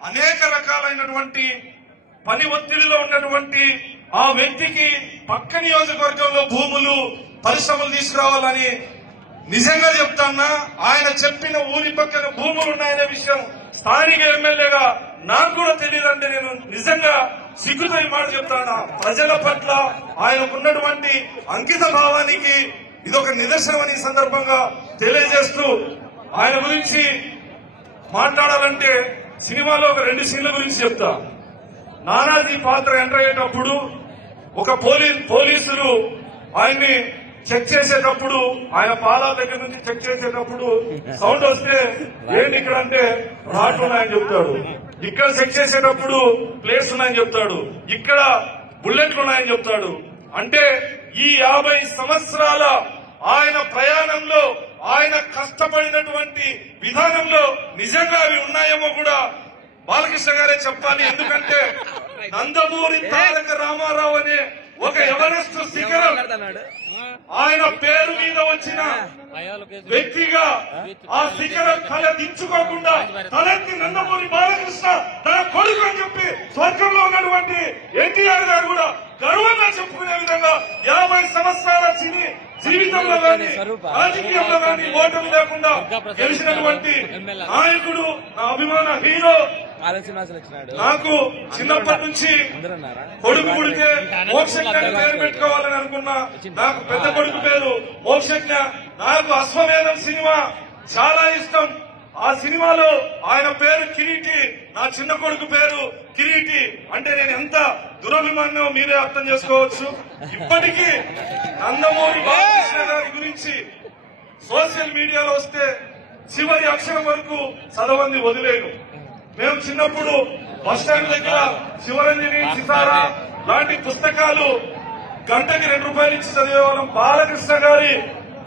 అనేక రకాలైనటువంటి పని ఒత్తిడిలో ఉన్నటువంటి ఆ వ్యక్తికి పక్క నియోజకవర్గంలో భూములు, పరిశ్రమలు తీసుకురావాలని నిజంగా చెప్తాన్నా, ఆయన చెప్పిన ఊరి పక్కన భూములు ఉన్నాయనే విషయం స్థానిక ఎమ్మెల్యేగా నాకు కూడా తెలియదంటే నేను నిజంగా సిగ్గుతో ఈ మాట చెప్తాను. ప్రజల పట్ల ఆయనకున్నటువంటి అంకిత భావానికి ఇదొక నిదర్శనం అని ఈ సందర్భంగా తెలియజేస్తూ, ఆయన గురించి మాట్లాడాలంటే సినిమాలో ఒక 2 సీన్ల గురించి చెప్తా. నానాజీ పాత్ర ఎంటర్ అయ్యేటప్పుడు ఒక పోలీసులు ఆయన్ని చెక్ చేసేటప్పుడు, ఆయన పాదాల దగ్గర నుంచి చెక్ చేసేటప్పుడు సౌండ్ వస్తే ఏంటి ఇక్కడ అంటే రాట్లు ఉన్నాయని చెప్తాడు, ఇక్కడ చెక్ చేసేటప్పుడు ప్లేస్ ఉన్నాయని చెప్తాడు, ఇక్కడ బుల్లెట్లు ఉన్నాయని చెప్తాడు. అంటే ఈ 50 సంవత్సరాల ఆయన ప్రయాణంలో, ఆయన కష్టపడినటువంటి విధానంలో నిజంగా అవి ఉన్నాయేమో కూడా బాలకృష్ణ గారే చెప్పాలి. ఎందుకంటే నందమూరి తారక రామారావు అనే ఒక ఎవరెస్ట్ శిఖరం ఆయన పేరు మీద వచ్చిన వ్యక్తిగా ఆ శిఖరం తల దించుకోకుండా తలెత్తి నందమూరి బాలకృష్ణ తన కొడుకు అని చెప్పి స్వర్గంలో ఉన్నటువంటి ఎన్టీఆర్ గారు కూడా గర్వంగా చెప్పుకునే విధంగా 50 సంవత్సరాల జీవితంలో గాని, రాజకీయంలో గాని ఓటమి లేకుండా గెలిచినటువంటి నాయకుడు, నా అభిమాన హీరో. నాకు చిన్నప్పటి నుంచి కొడుకు పుడితే మోక్షజ్ఞ అని పేరు పెట్టుకోవాలని అనుకున్నా. నాకు పెద్ద కొడుకు పేరు మోక్షజ్ఞ. నాకు అశ్వమేధం సినిమా చాలా ఇష్టం. ఆ సినిమాలో ఆయన పేరు కిరీటి, నా చిన్న కొడుకు పేరు కిరీటి. అంటే నేను ఎంత దురభిమానో మీరే అర్థం చేసుకోవచ్చు. ఇప్పటికీ నందమూరి బాలకృష్ణ గారి గురించి సోషల్ మీడియాలో వస్తే చివరి అక్షరం వరకు చదవంది వదిలేను. మేము చిన్నప్పుడు బస్టాండ్ దగ్గర శివరంజని, సితారా లాంటి పుస్తకాలు గంటకి 2 రూపాయలు ఇచ్చి చదివేవాళ్ళం. బాలకృష్ణ గారి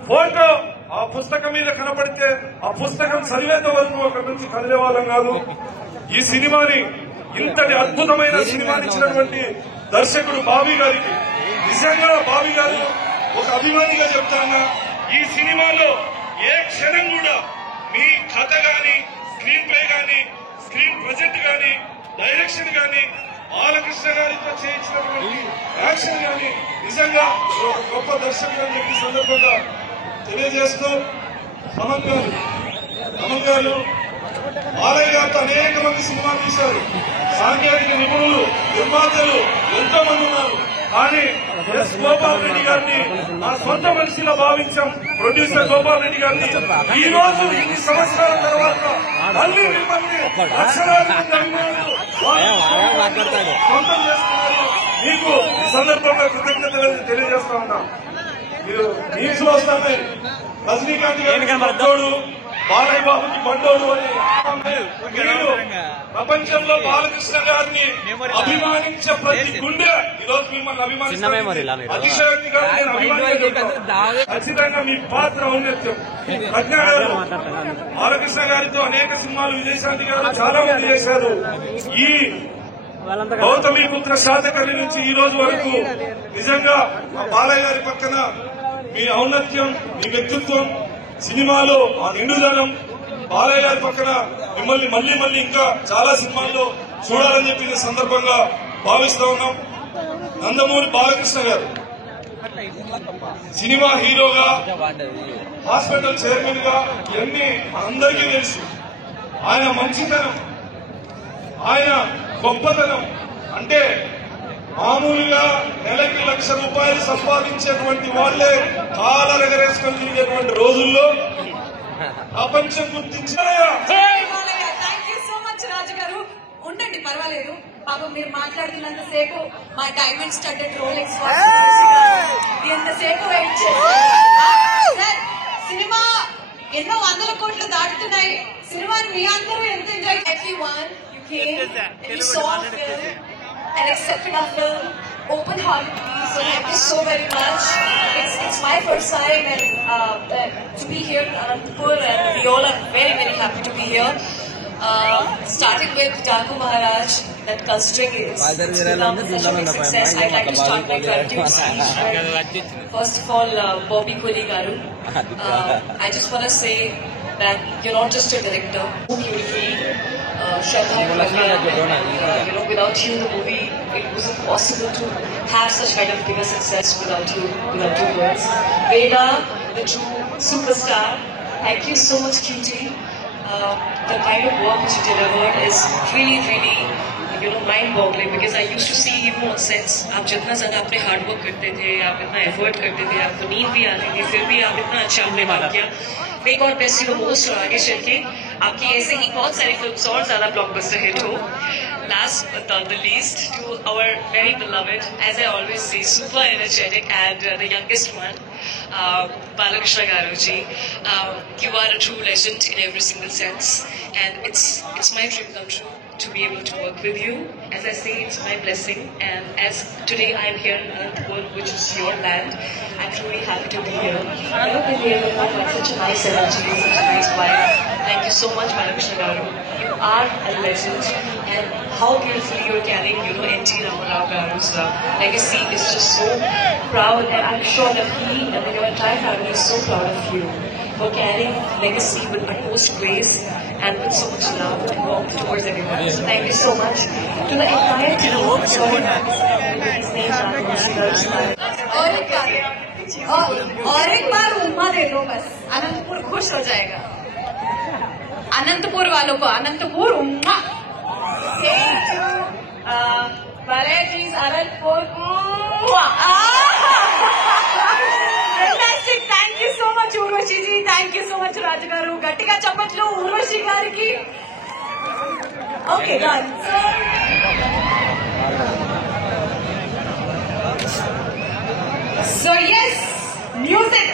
ఫోటో ఆ పుస్తకం మీద కనపడితే ఆ పుస్తకం చదివేంత వరకు అక్కడి నుంచి కదిలేవాళ్ళం కాదు. ఈ సినిమాని, ఇంతటి అద్భుతమైన సినిమాని ఇచ్చినటువంటి దర్శకుడు బాబీ గారికి నిజంగా బాబీ గారు ఒక అభిమానిగా చెప్తాను. ఈ సినిమాలో ఏ క్షణం కూడా మీ కథ గాని, స్క్రీన్ ప్లే గాని, స్క్రీన్ ప్రజెంట్ గాని, డైరెక్షన్ గాని, బాలకృష్ణ గారితో చేయించినటువంటి యాక్షన్ గాని నిజంగా ఒక గొప్ప దర్శకుడు అని చెప్పి సందర్భంగా తెలియజేస్తూ, అమల్ గారు, బాలయ్య గారితో అనేక మంది సినిమాలు తీశారు. సాంకేతిక నిపుణులు, నిర్మాతలు ఎంతో మంది ఉన్నారు. కానీ ఎస్ గోపాల్ రెడ్డి గారిని మా సొంత మనిషిగా భావించాం. ప్రొడ్యూసర్ గోపాల్ రెడ్డి గారిని ఈ రోజు ఇన్ని సంవత్సరాల తర్వాత మళ్ళీ మిమ్మల్ని లక్షలాది మంది అభిమానులు సొంతం చేసుకున్నారు. మీకు ఈ సందర్భంగా కృతజ్ఞతలు తెలియజేస్తా ఉన్నాం. మీరు న్యూస్ లో వస్తానే రజనీకాంత్ గారికి బండోడు, బాలయ్య బాబుకి బండోడు అని మీరు ప్రపంచంలో బాలకృష్ణ గారిని అభిమానించే ప్రతి గుండె ఈరోజు మిమ్మల్ని అభిమానిస్తారు. అతిశయోక్తిగా నేను అభిమానించాను. ఖచ్చితంగా మీ పాత్ర ఔన్నత్యం. ప్రజ్ఞ గారు బాలకృష్ణ గారితో అనేక సినిమాలు విజయశాంతి గారు చాలా మంది చేశారు. ఈ గౌతమిపుత్ర శాతకర్ణి నుంచి ఈ రోజు వరకు నిజంగా బాలయ్య గారి పక్కన మీ ఔన్నత్యం, మీ వ్యక్తిత్వం, సినిమాలో ఆ నిండుదనం, బాలయ్య గారి పక్కన మిమ్మల్ని మళ్లీ మళ్లీ ఇంకా చాలా సినిమాల్లో చూడాలని చెప్పి ఈ సందర్భంగా భావిస్తా ఉన్నాం. నందమూరి బాలకృష్ణ గారు సినిమా హీరోగా, హాస్పిటల్ చైర్మన్ గా ఇవన్నీ అందరికీ తెలుసు. ఆయన మంచితనం, ఆయన గొప్పతనం అంటే మామూలుగా నెలకి ₹1,00,000 సంపాదించేటువంటి వాళ్లే కాలరగరేసుకొని తిరిగేటువంటి రోజుల్లో ప్రపంచం గుర్తించాయా. థ్యాంక్ యూ సో మచ్ రాజు గారు. ఉండండి, పర్వాలేదు. పాపం మీరు మాట్లాడుతున్నంతసేపు మా డైమండ్ స్టడ్డెడ్ రోలెక్స్ ఎంతసేపు వెయిట్ చేస్తారు. సినిమా ఎన్నో 100 కోట్లు దాటుతున్నాయి. సినిమాని మీ అందరూ ఎంత enjoy and accepted our film open-heartedly. So thank you so very much. It's my first time and to be here in Anantapur, and we all are very, very happy to be here. Starting with Daku Maharaj, that considering it's become such a big success, I'd like to start my gratitude speech. First of all, Bobby Kohli Garu, I just want to say that you're not just a director, so beautifully. Without you, the movie, it wasn't possible to have such kind of bigger success without you, without your words. Veda, the true superstar, thank you so much, QT. The kind of work which you delivered is really, really, mind-boggling, because I used to see you on sets. आप जितना ज़्यादा अपने hard work करते थे, आप इतना effort करते थे, आपको नींद भी आती थी, फिर भी आप इतना अच्छा हमने काम किया. May God bless you the most और आगे चल के आपकी ऐसे ही बहुत सारी फिल्म्स और ज़्यादा ब्लॉकबस्टर हिट हो. Last but not the least, to our very beloved, as I always say, super energetic and the youngest one, Balakrishna Garu ji. You are a true legend in every single sense, and it's my dream come true to be able to work with you. As I say, it's my blessing, and as today I am here in Anantapur, which is your land, I'm truly happy to be here. I hope you'll be able to have such a nice energy, such a nice vibe. Thank you so much, Balakrishna Garu. You are a legend, and how beautifully you're carrying, N.T. Ramarao Garu's legacy is just so proud, and I'm sure that he and your entire family is so proud of you for carrying legacy with utmost grace and with so much love and warmth towards everyone. So thank you so much to the entire team. Sorry, his name is और एक बार उम्मा दे दो बस, अनंतपुर खुश हो जाएगा. अनंतपुर वालों को अनंतपुर उम्मा. Varieties Anantapur. Fantastic. Thank you so much, Urvashi ji. Thank you so much, Raj Garu. Gattiga chapatlu Urvashi gariki. Okay, done. So yes, music.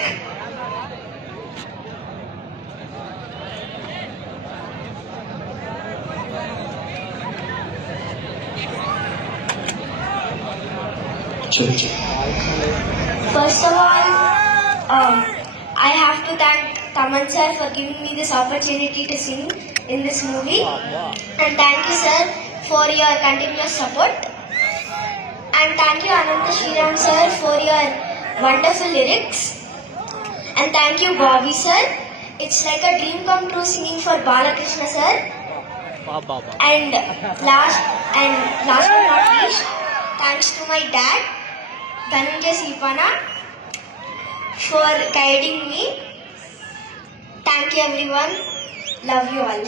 First of all, I have to thank Taman sir for giving me this opportunity to sing in this movie, and thank you sir for your continuous support, and thank you Ananta Sriram sir for your wonderful lyrics, and thank you Bobby sir. It's like a dream come true singing for Balakrishna sir. And last but not least, thanks to my dad Dhananjay Sipana for guiding me. Thank you everyone. Love you all.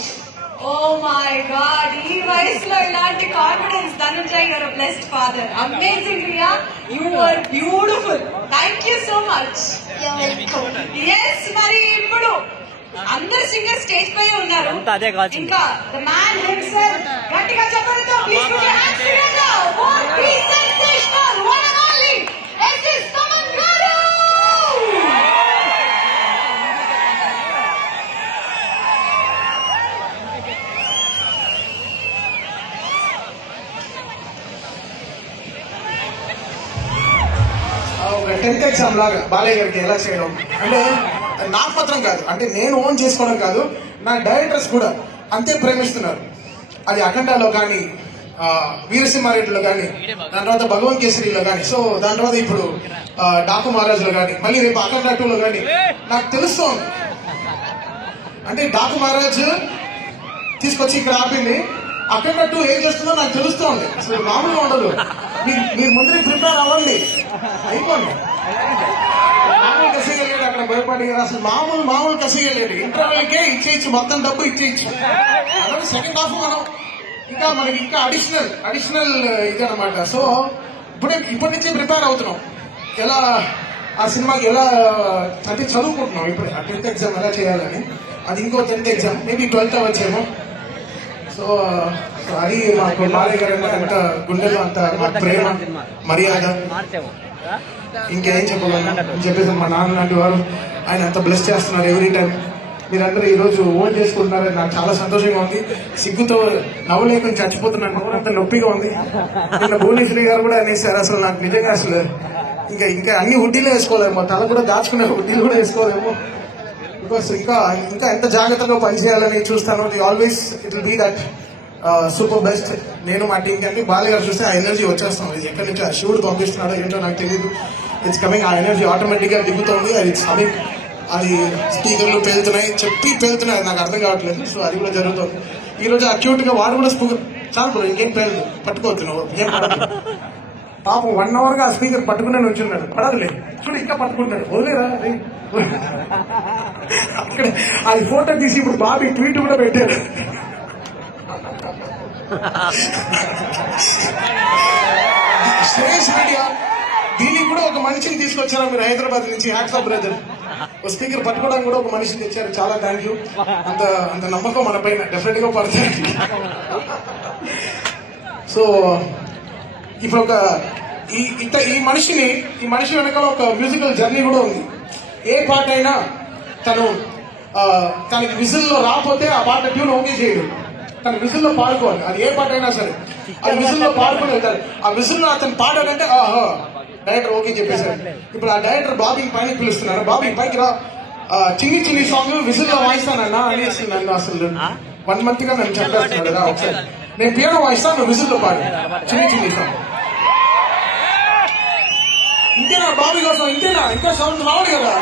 Oh my God! ఈ వయసులో ఇలాంటి confidence Dhananjay garu blessed father. Amazing Riya, you are beautiful. Thank you so much. You're welcome. Yes, మరి ఇప్పుడు అందరు singer stage పై ఉన్నారు. ఇంకా the man himself, గట్టిగా చెప్పండితో please put your hands together. One be sensational, one and only SS Thaman గారు. ఒక 10th exam లాగా బాలయ్య గారికి ఎలా చేయడం అంటే నాకు మాత్రం కాదు, అంటే నేను ఓన్ చేసుకోవడం కాదు, నా డైరెక్టర్స్ కూడా అంతే ప్రేమిస్తున్నారు. అది అఖండాలో కానీ, వీరసింహారెడ్డిలో కానీ, దాని తర్వాత భగవంత్ కేసరిలో కానీ, సో దాని తర్వాత ఇప్పుడు డాకు మహారాజులో కానీ, మళ్ళీ రేపు అఖండ 2లో కానీ నాకు తెలుస్తోంది. అంటే డాకు మహారాజు తీసుకొచ్చి ఇక్కడ ఆపింది, అఖండ 2 ఏం చేస్తుందో నాకు తెలుస్తోంది. అసలు మామూలుగా ఉండదు. మీరు ముందు ప్రిపేర్ అవ్వండి, అయిపోండి. మామూలు కసిగలేడు అక్కడ భయపడి, అసలు మామూలు కసిగలేడు. ఇంటర్వెల్కే ఇచ్చేయచ్చు, మొత్తం డబ్బు ఇచ్చేయచ్చు. అలాగే సెకండ్ హాఫ్ మనం మనకి ఇంకా అడిషనల్ ఇది అనమాట. సో ఇప్పటి నుంచే ప్రిపేర్ అవుతున్నాం, ఎలా ఆ సినిమాకి ఎలా అంటే చదువుకుంటున్నాం ఇప్పుడు. ఆ 10th ఎగ్జామ్ ఎలా చేయాలని, అది ఇంకో 10th exam, maybe 12th అవ్వచ్చేమో. So అది మాకు బాలయ్య గారు అంత గుండెలో అంత మా ప్రేమ మర్యాద, ఇంకేం చెప్పగలను అని చెప్పేసి మా నాన్న లాంటి వారు ఆయన అంత బ్లెస్ చేస్తున్నారు ఎవ్రీ టైం. మీరందరూ ఈ రోజు ఓన్ చేసుకుంటున్నారని నాకు చాలా సంతోషంగా ఉంది. సిగ్గుతో నవ్వలేకుండా చచ్చిపోతున్నాను, అంత నొప్పిగా ఉంది. నిన్న భువనేశ్వరి గారు కూడా అనేసారు, అసలు నాకు నిజంగా అసలు ఇంకా అన్ని హుడ్డీలే వేసుకోలేమో, తల కూడా దాచుకునే హుడ్డీలు కూడా వేసుకోలేమో. బికాస్ ఇంకా ఎంత జాగ్రత్తగా పనిచేయాలని చూస్తాను. Always it will be that super best. నేను మా టీం కానీ బాలయ్య గారు చూస్తే ఆ ఎనర్జీ వచ్చేస్తాం. ఇది ఎక్కడి నుంచి ఆ శివుడు పంపిస్తున్నాడో ఏంటో నాకు తెలియదు. ఇట్స్ కమింగ్, ఆ ఎనర్జీ ఆటోమేటిక్ గా దిగుతుంది. ఇట్స్ కమింగ్, అది స్పీకర్లు పేలుతున్నాయి, పేలుతున్నాయి, నాకు అర్థం కావట్లేదు. సో అది కూడా జరుగుతుంది. ఈ రోజు అక్యూట్ గా వాడు కూడా స్పీకర్ చాలు, ఇంకేం పేరు పట్టుకోవచ్చు, నువ్వు ఏం పడదు. పాపం 1 hour గా ఆ స్పీకర్ పట్టుకునే వచ్చున్నాడు, పడదులేదు చూడు, ఇంకా పట్టుకుంటాడు, వదిలేరా. అక్కడ అది ఫోటో తీసి ఇప్పుడు బాబీ ట్వీట్ కూడా పెట్టారు. శ్రేయస్ మీడియా దీనికి కూడా ఒక మనిషిని తీసుకొచ్చారా మీరు హైదరాబాద్ నుంచి, హ్యాట్స్ ఆఫ్ బ్రదర్. స్పీకర్ పట్టుకోవడానికి కూడా ఒక మనిషిని తెచ్చారు, చాలా థ్యాంక్ యూ. అంత నమ్మకం మన పైన డెఫినెట్ గా పడుతుంది. సో ఇప్పుడు ఈ మనిషి వెనకాల ఒక మ్యూజికల్ జర్నీ కూడా ఉంది. ఏ పాట అయినా తనకి విజిల్లో రాకపోతే ఆ పాట ట్యూన్ ఓకే చేయడు, తన విజిల్లో పాడుకోవాలి. అది ఏ పాట అయినా సరే అది విజిల్లో పాడుకుని వెళ్తారు. ఆ విజిల్లో అతను పాడాలంటే ఆహో డైరెక్టర్ ఓకే చెప్పేశారు. ఇప్పుడు ఆ డైరెక్టర్ బాబీ పైన పిలుస్తున్నారు, బాబీ పైకి రా, చిన్ని సాంగ్ విజిల్లో వాయిస్తానన్నా అనేసి నన్ను అసలు 1 month గా నన్ను చెప్పేస్తున్నాడు కదా. ఒకసారి నేను పియానో వాయిస్తాను, నువ్వు విజిల్లో పాడు చిన్ని సాంగ్. ఇంతేనా బాబీ కోసం, ఇంతేనా, ఇంకా సౌండ్ రావాలి కదా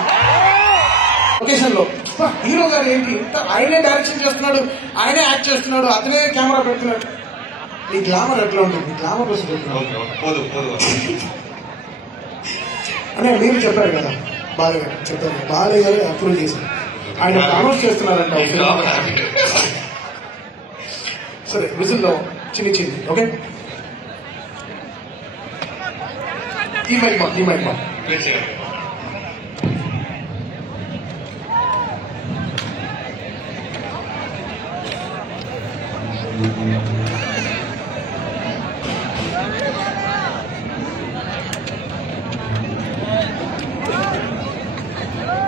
లొకేషన్ లో. హీరో గారు ఏంటి, ఆయనే డైరెక్షన్ చేస్తున్నాడు, ఆయనే యాక్ట్ చేస్తున్నాడు, అతనే కెమెరా పెడుతున్నాడు. ఈ గ్లామర్ ఎట్లా ఉంటుంది, గ్లామర్ కోసం అనే మీరు చెప్పారు కదా, బాలయ్య గారు చెప్పారు, బాలయ్య గారు అప్రూవ్ చేశారు, ఆయన అనౌన్స్ చేస్తున్నారంట. సరే విజిల్లో చిన్ని ఓకే. ఈ మైక్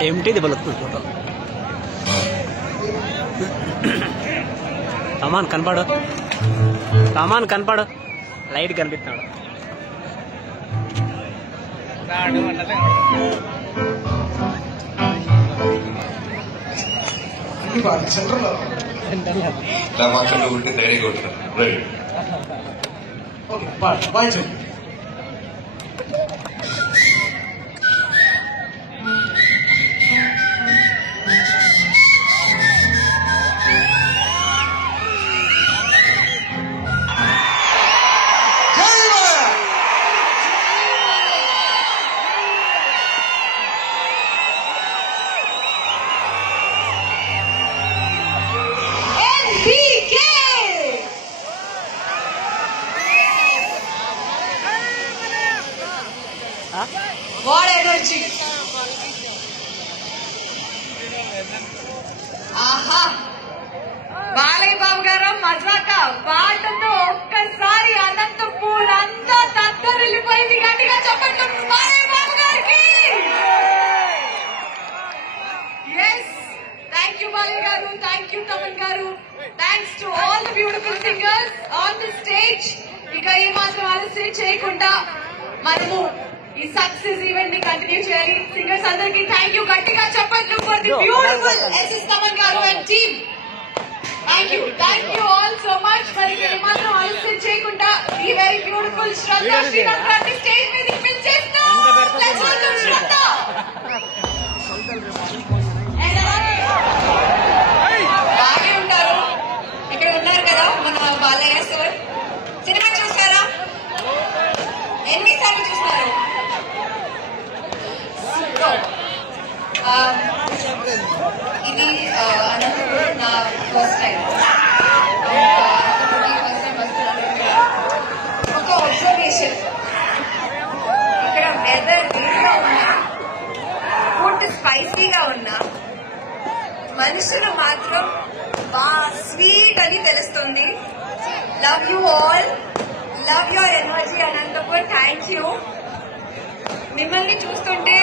ఏమిటి బలుతుంది ఫోటో. సామాన్ కనపడు, లైట్ కనిపిస్తున్నాడు. సెంటర్ లో ఉంటే ధైర్యంగా ఉంటారు. Right, okay bye. ఆహా, బాలయ్య బాబు గారు మజాక పాటతో ఒక్కసారి అనంతపూర్ అంతా తత్తరిల్లిపోయింది. గట్టిగా చెప్పండి బాలయ్య బాబు గారికి. ఎస్, థ్యాంక్ యూ బాలయ్య గారు, థ్యాంక్ యూ తమన్ గారు, thanks to all the beautiful singers on the stage. ఇక ఈ మాత్రం ఆలస్యం చేయకుండా మనము ఈ సక్సెస్ ఈవెంట్ ని కంటిన్యూ చేయాలి. సింగర్స్ అందరికి థ్యాంక్ యూ. గట్టిగా చెప్పండి for the beautiful SS Thaman గారు and team. Thank you all so much. మరి ఈ మాత్రం ఆలస్యం చేయకుండా ఈ వెరీ బ్యూటిఫుల్ శ్రద్ధ శ్రీనాథ్ గారిని స్టేజ్ మీద పిలిచేస్తాం. లెట్స్ వెల్కమ్ శ్రద్ధ. బాగా ఉంటారు, ఇక్కడ ఉన్నారు కదా మన బాలయ్య సార్. సినిమా చూస్తారా? ఎన్నిసార్లు చూస్తారు? ఇది అనంతపురం నా ఫస్ట్ టైం. ఒక అబ్జర్వేషన్, ఇక్కడ వెదర్ వేడిగా ఉన్నా, ఫుడ్ స్పైసీగా ఉన్నా, మనుషులు మాత్రం బాగా స్వీట్ అని తెలుస్తుంది. Love you all, love your energy Anantapur. Thank you. మిమ్మల్ని చూస్తుంటే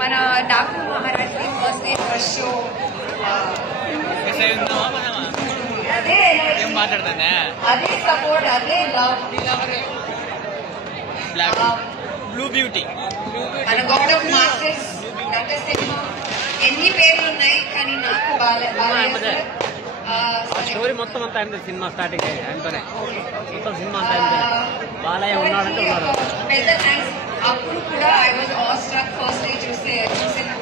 మన doctor Maharaj first day first show అదే అదే సపోర్ట్, అదే లవ్. బ్లూ బ్యూటీ, మన God of masters doctor cinema ఎన్ని పేర్లు ఉన్నాయి, కానీ నాకు బాలయ్య స్టోరీ మొత్తం అంతా అయింది. సినిమా స్టార్టింగ్ ఆయనతోనే మొత్తం సినిమా అంతా అయింది. బాలయ్య ఉన్నాడంటే ఉన్నాడు. పెద్ద థ్యాంక్స్. అప్పుడు కూడా I was all struck first day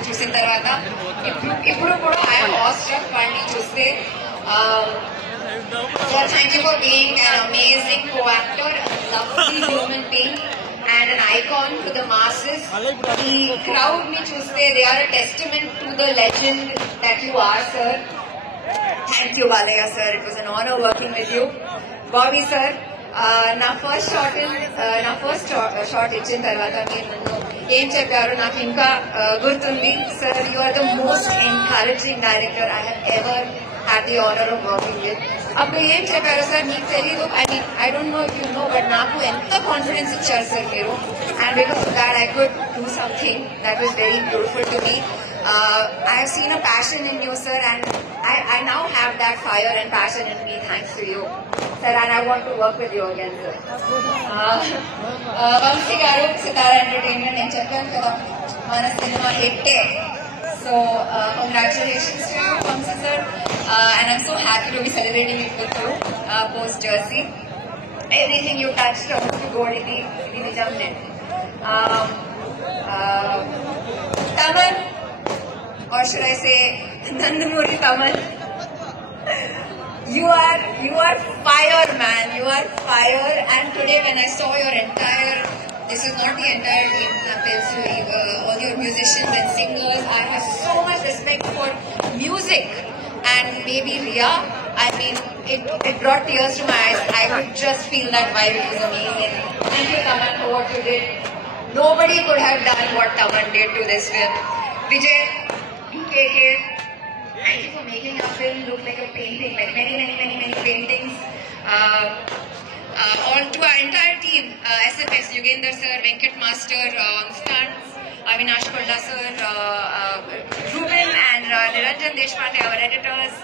చూసిన తర్వాత. ఇప్పుడు కూడా ఐ ఆల్ స్ట్రక్ మళ్ళీ చూస్తే. Thank you for being an amazing co actor, lovely human being and an icon to the masses. The crowd ni chuste, they are a testament to the legend that you are, sir. Thank you, Balayya sir. It was an honor working with you. Bobby sir, na first shot ichin tarvata meer nannu em chepparu naku inka gurtundi. Sir, you are the most encouraging director I have ever had the honor of working with. అప్పుడు ఏం చెప్పారు sir మీకు తెలీదు. I don't know if you know, but నాకు ఎంత confidence ఇచ్చారు sir మీరు. And because of that I could do something that was very beautiful to me. I have seen a passion in you, sir, and I now have that fire and passion in me thanks to you, sir, and I want to work with you again, sir. Vamsi garu, Sitara Entertainment, నేను చెప్పాను కదా మన cinema హిట్టే. So congratulations to you, Vamsi sir, and I'm so happy to be celebrating it with you post Jersey. Everything you touched turns to gold. Idi nijam ne. Taman, or should I say Nandamuri Taman, you are fire, man. You are fire. And today when I saw your entire, this is not the entire team, all your musicians and singers, I have so much respect for music. And maybe Ria, I mean, it brought tears to my eyes. I could just feel that vibe. It was amazing. Thank you, Taman, for what you did. Nobody could have done what Taman did to this film. Vijay, BKK, thank you for making our film look like a painting, like many paintings. All to our entire team, SFX, Yugender sir, Venkat Master on stunts, Avinash Kolla sir, Ruben and Niranjan Deshpande, our editors.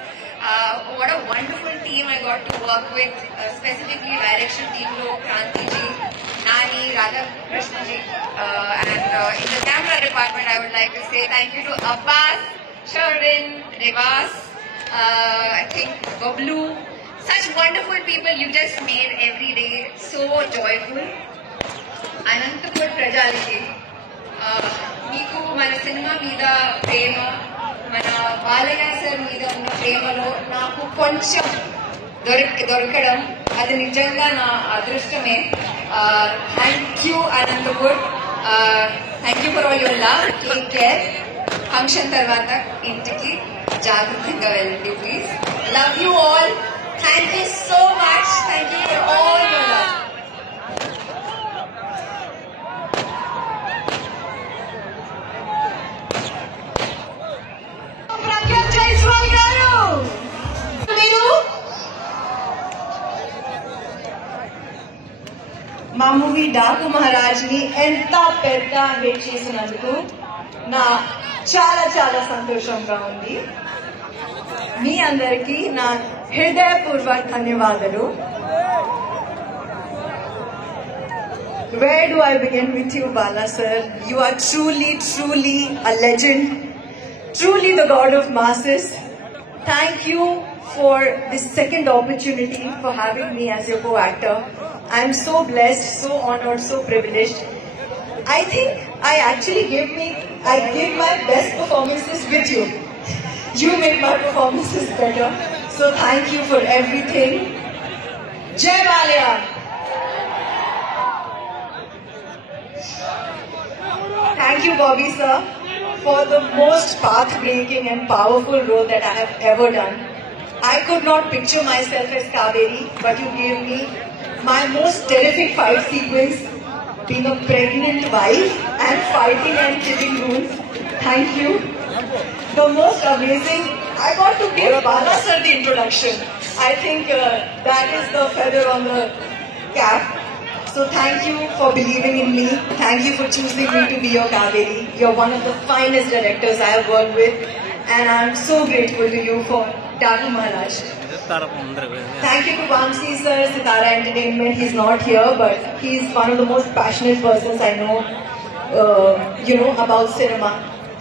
What a wonderful team I got to work with, specifically direction team lo Kranti ji, Nani, Radha Krishna ji, and in the camera department I would like to say thank you to Abbas, Sherwin, Revas, I think Bablu. Such wonderful people, you just made every day so joyful. Anantapur Prajaliki, meeku mana cinema meeda prema, mana Balayya sir meeda unna premalo naaku koncham dorukadam adi nijanga na adrushtame. Thank you, Anantapur. Thank you for all your love. Take care. Function tarvata intiki jagrutanga velandi, please. Love you all. Thank you so much. Thank you for all your love. Movie Daaku Maharaj ని ఎంత పెద్ద hit చేసినందుకు నా చాలా చాలా సంతోషంగా ఉంది. మీ అందరికీ నా హృదయపూర్వక ధన్యవాదాలు. Where do I begin with you, Bala sir? You are truly, truly a legend, truly the god of masses. Thank you for this second opportunity for having me as your co-actor. I am so blessed, so honored, so privileged. I think I actually gave my best performances with you. You make my performances better. So thank you for everything. Jai Balaya! Thank you, Bobby sir, for the most path-breaking and powerful role that I have ever done. I could not picture myself as Kaveri, but you gave me my most terrific fight sequence, being a pregnant wife and fighting and killing rules. Thank you. The most amazing, I got to give Bala sir the introduction. I think that is the feather on the cap. So thank you for believing in me. Thank you for choosing me to be your Kaveri. You're one of the finest directors I have worked with, and I'm so grateful to you for Daku Maharaj. Thank you to Vamsi sir, Sitara Entertainment. He's not here, but he's one of the most passionate persons I know, about cinema.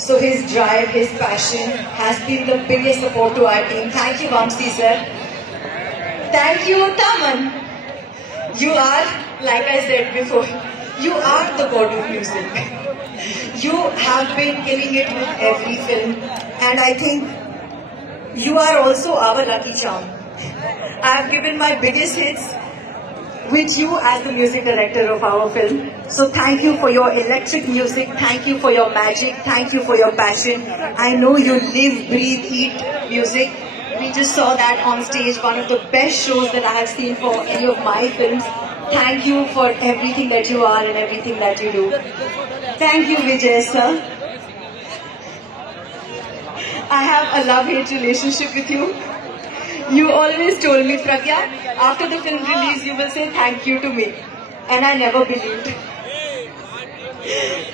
So his drive, his passion has been the biggest support to our team. Thank you, Vamsi sir. Thank you, Taman. You are, like I said before, you are the god of music. You have been killing it with every film, and I think you are also our lucky charm. I have given my biggest hits with you as the music director of our film. So thank you for your electric music, thank you for your magic, thank you for your passion. I know you live, breathe, eat music. We just saw that on stage, one of the best shows that I have seen for any of my films. Thank you for everything that you are and everything that you do. Thank you, Vijay sir. I have a love-hate relationship with you. You always told me, Pragya, after the film release, you will say thank you to me. And I never believed.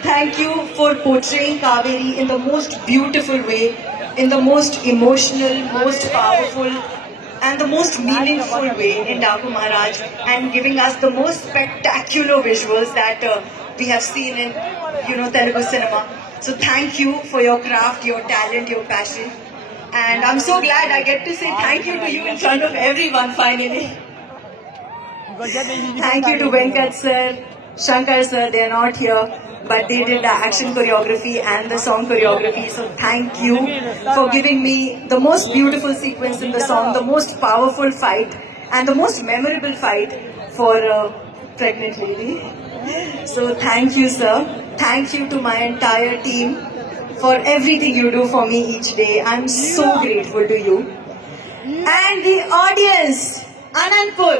Thank you for portraying Kaveri in the most beautiful way, in the most emotional, most powerful, and the most meaningful way in Daku Maharaj, and giving us the most spectacular visuals that we have seen in, Telugu cinema. So thank you for your craft, your talent, your passion. And I'm so glad I get to say thank you to you in front of everyone finally. Thank you to Venkat sir, Shankar sir, they're not here, but they did the action choreography and the song choreography. So thank you for giving me the most beautiful sequence in the song, the most powerful fight, and the most memorable fight for a pregnant lady. So thank you sir. Thank you to my entire team for everything you do for me each day. I'm so grateful to you. And the audience, Anandpur,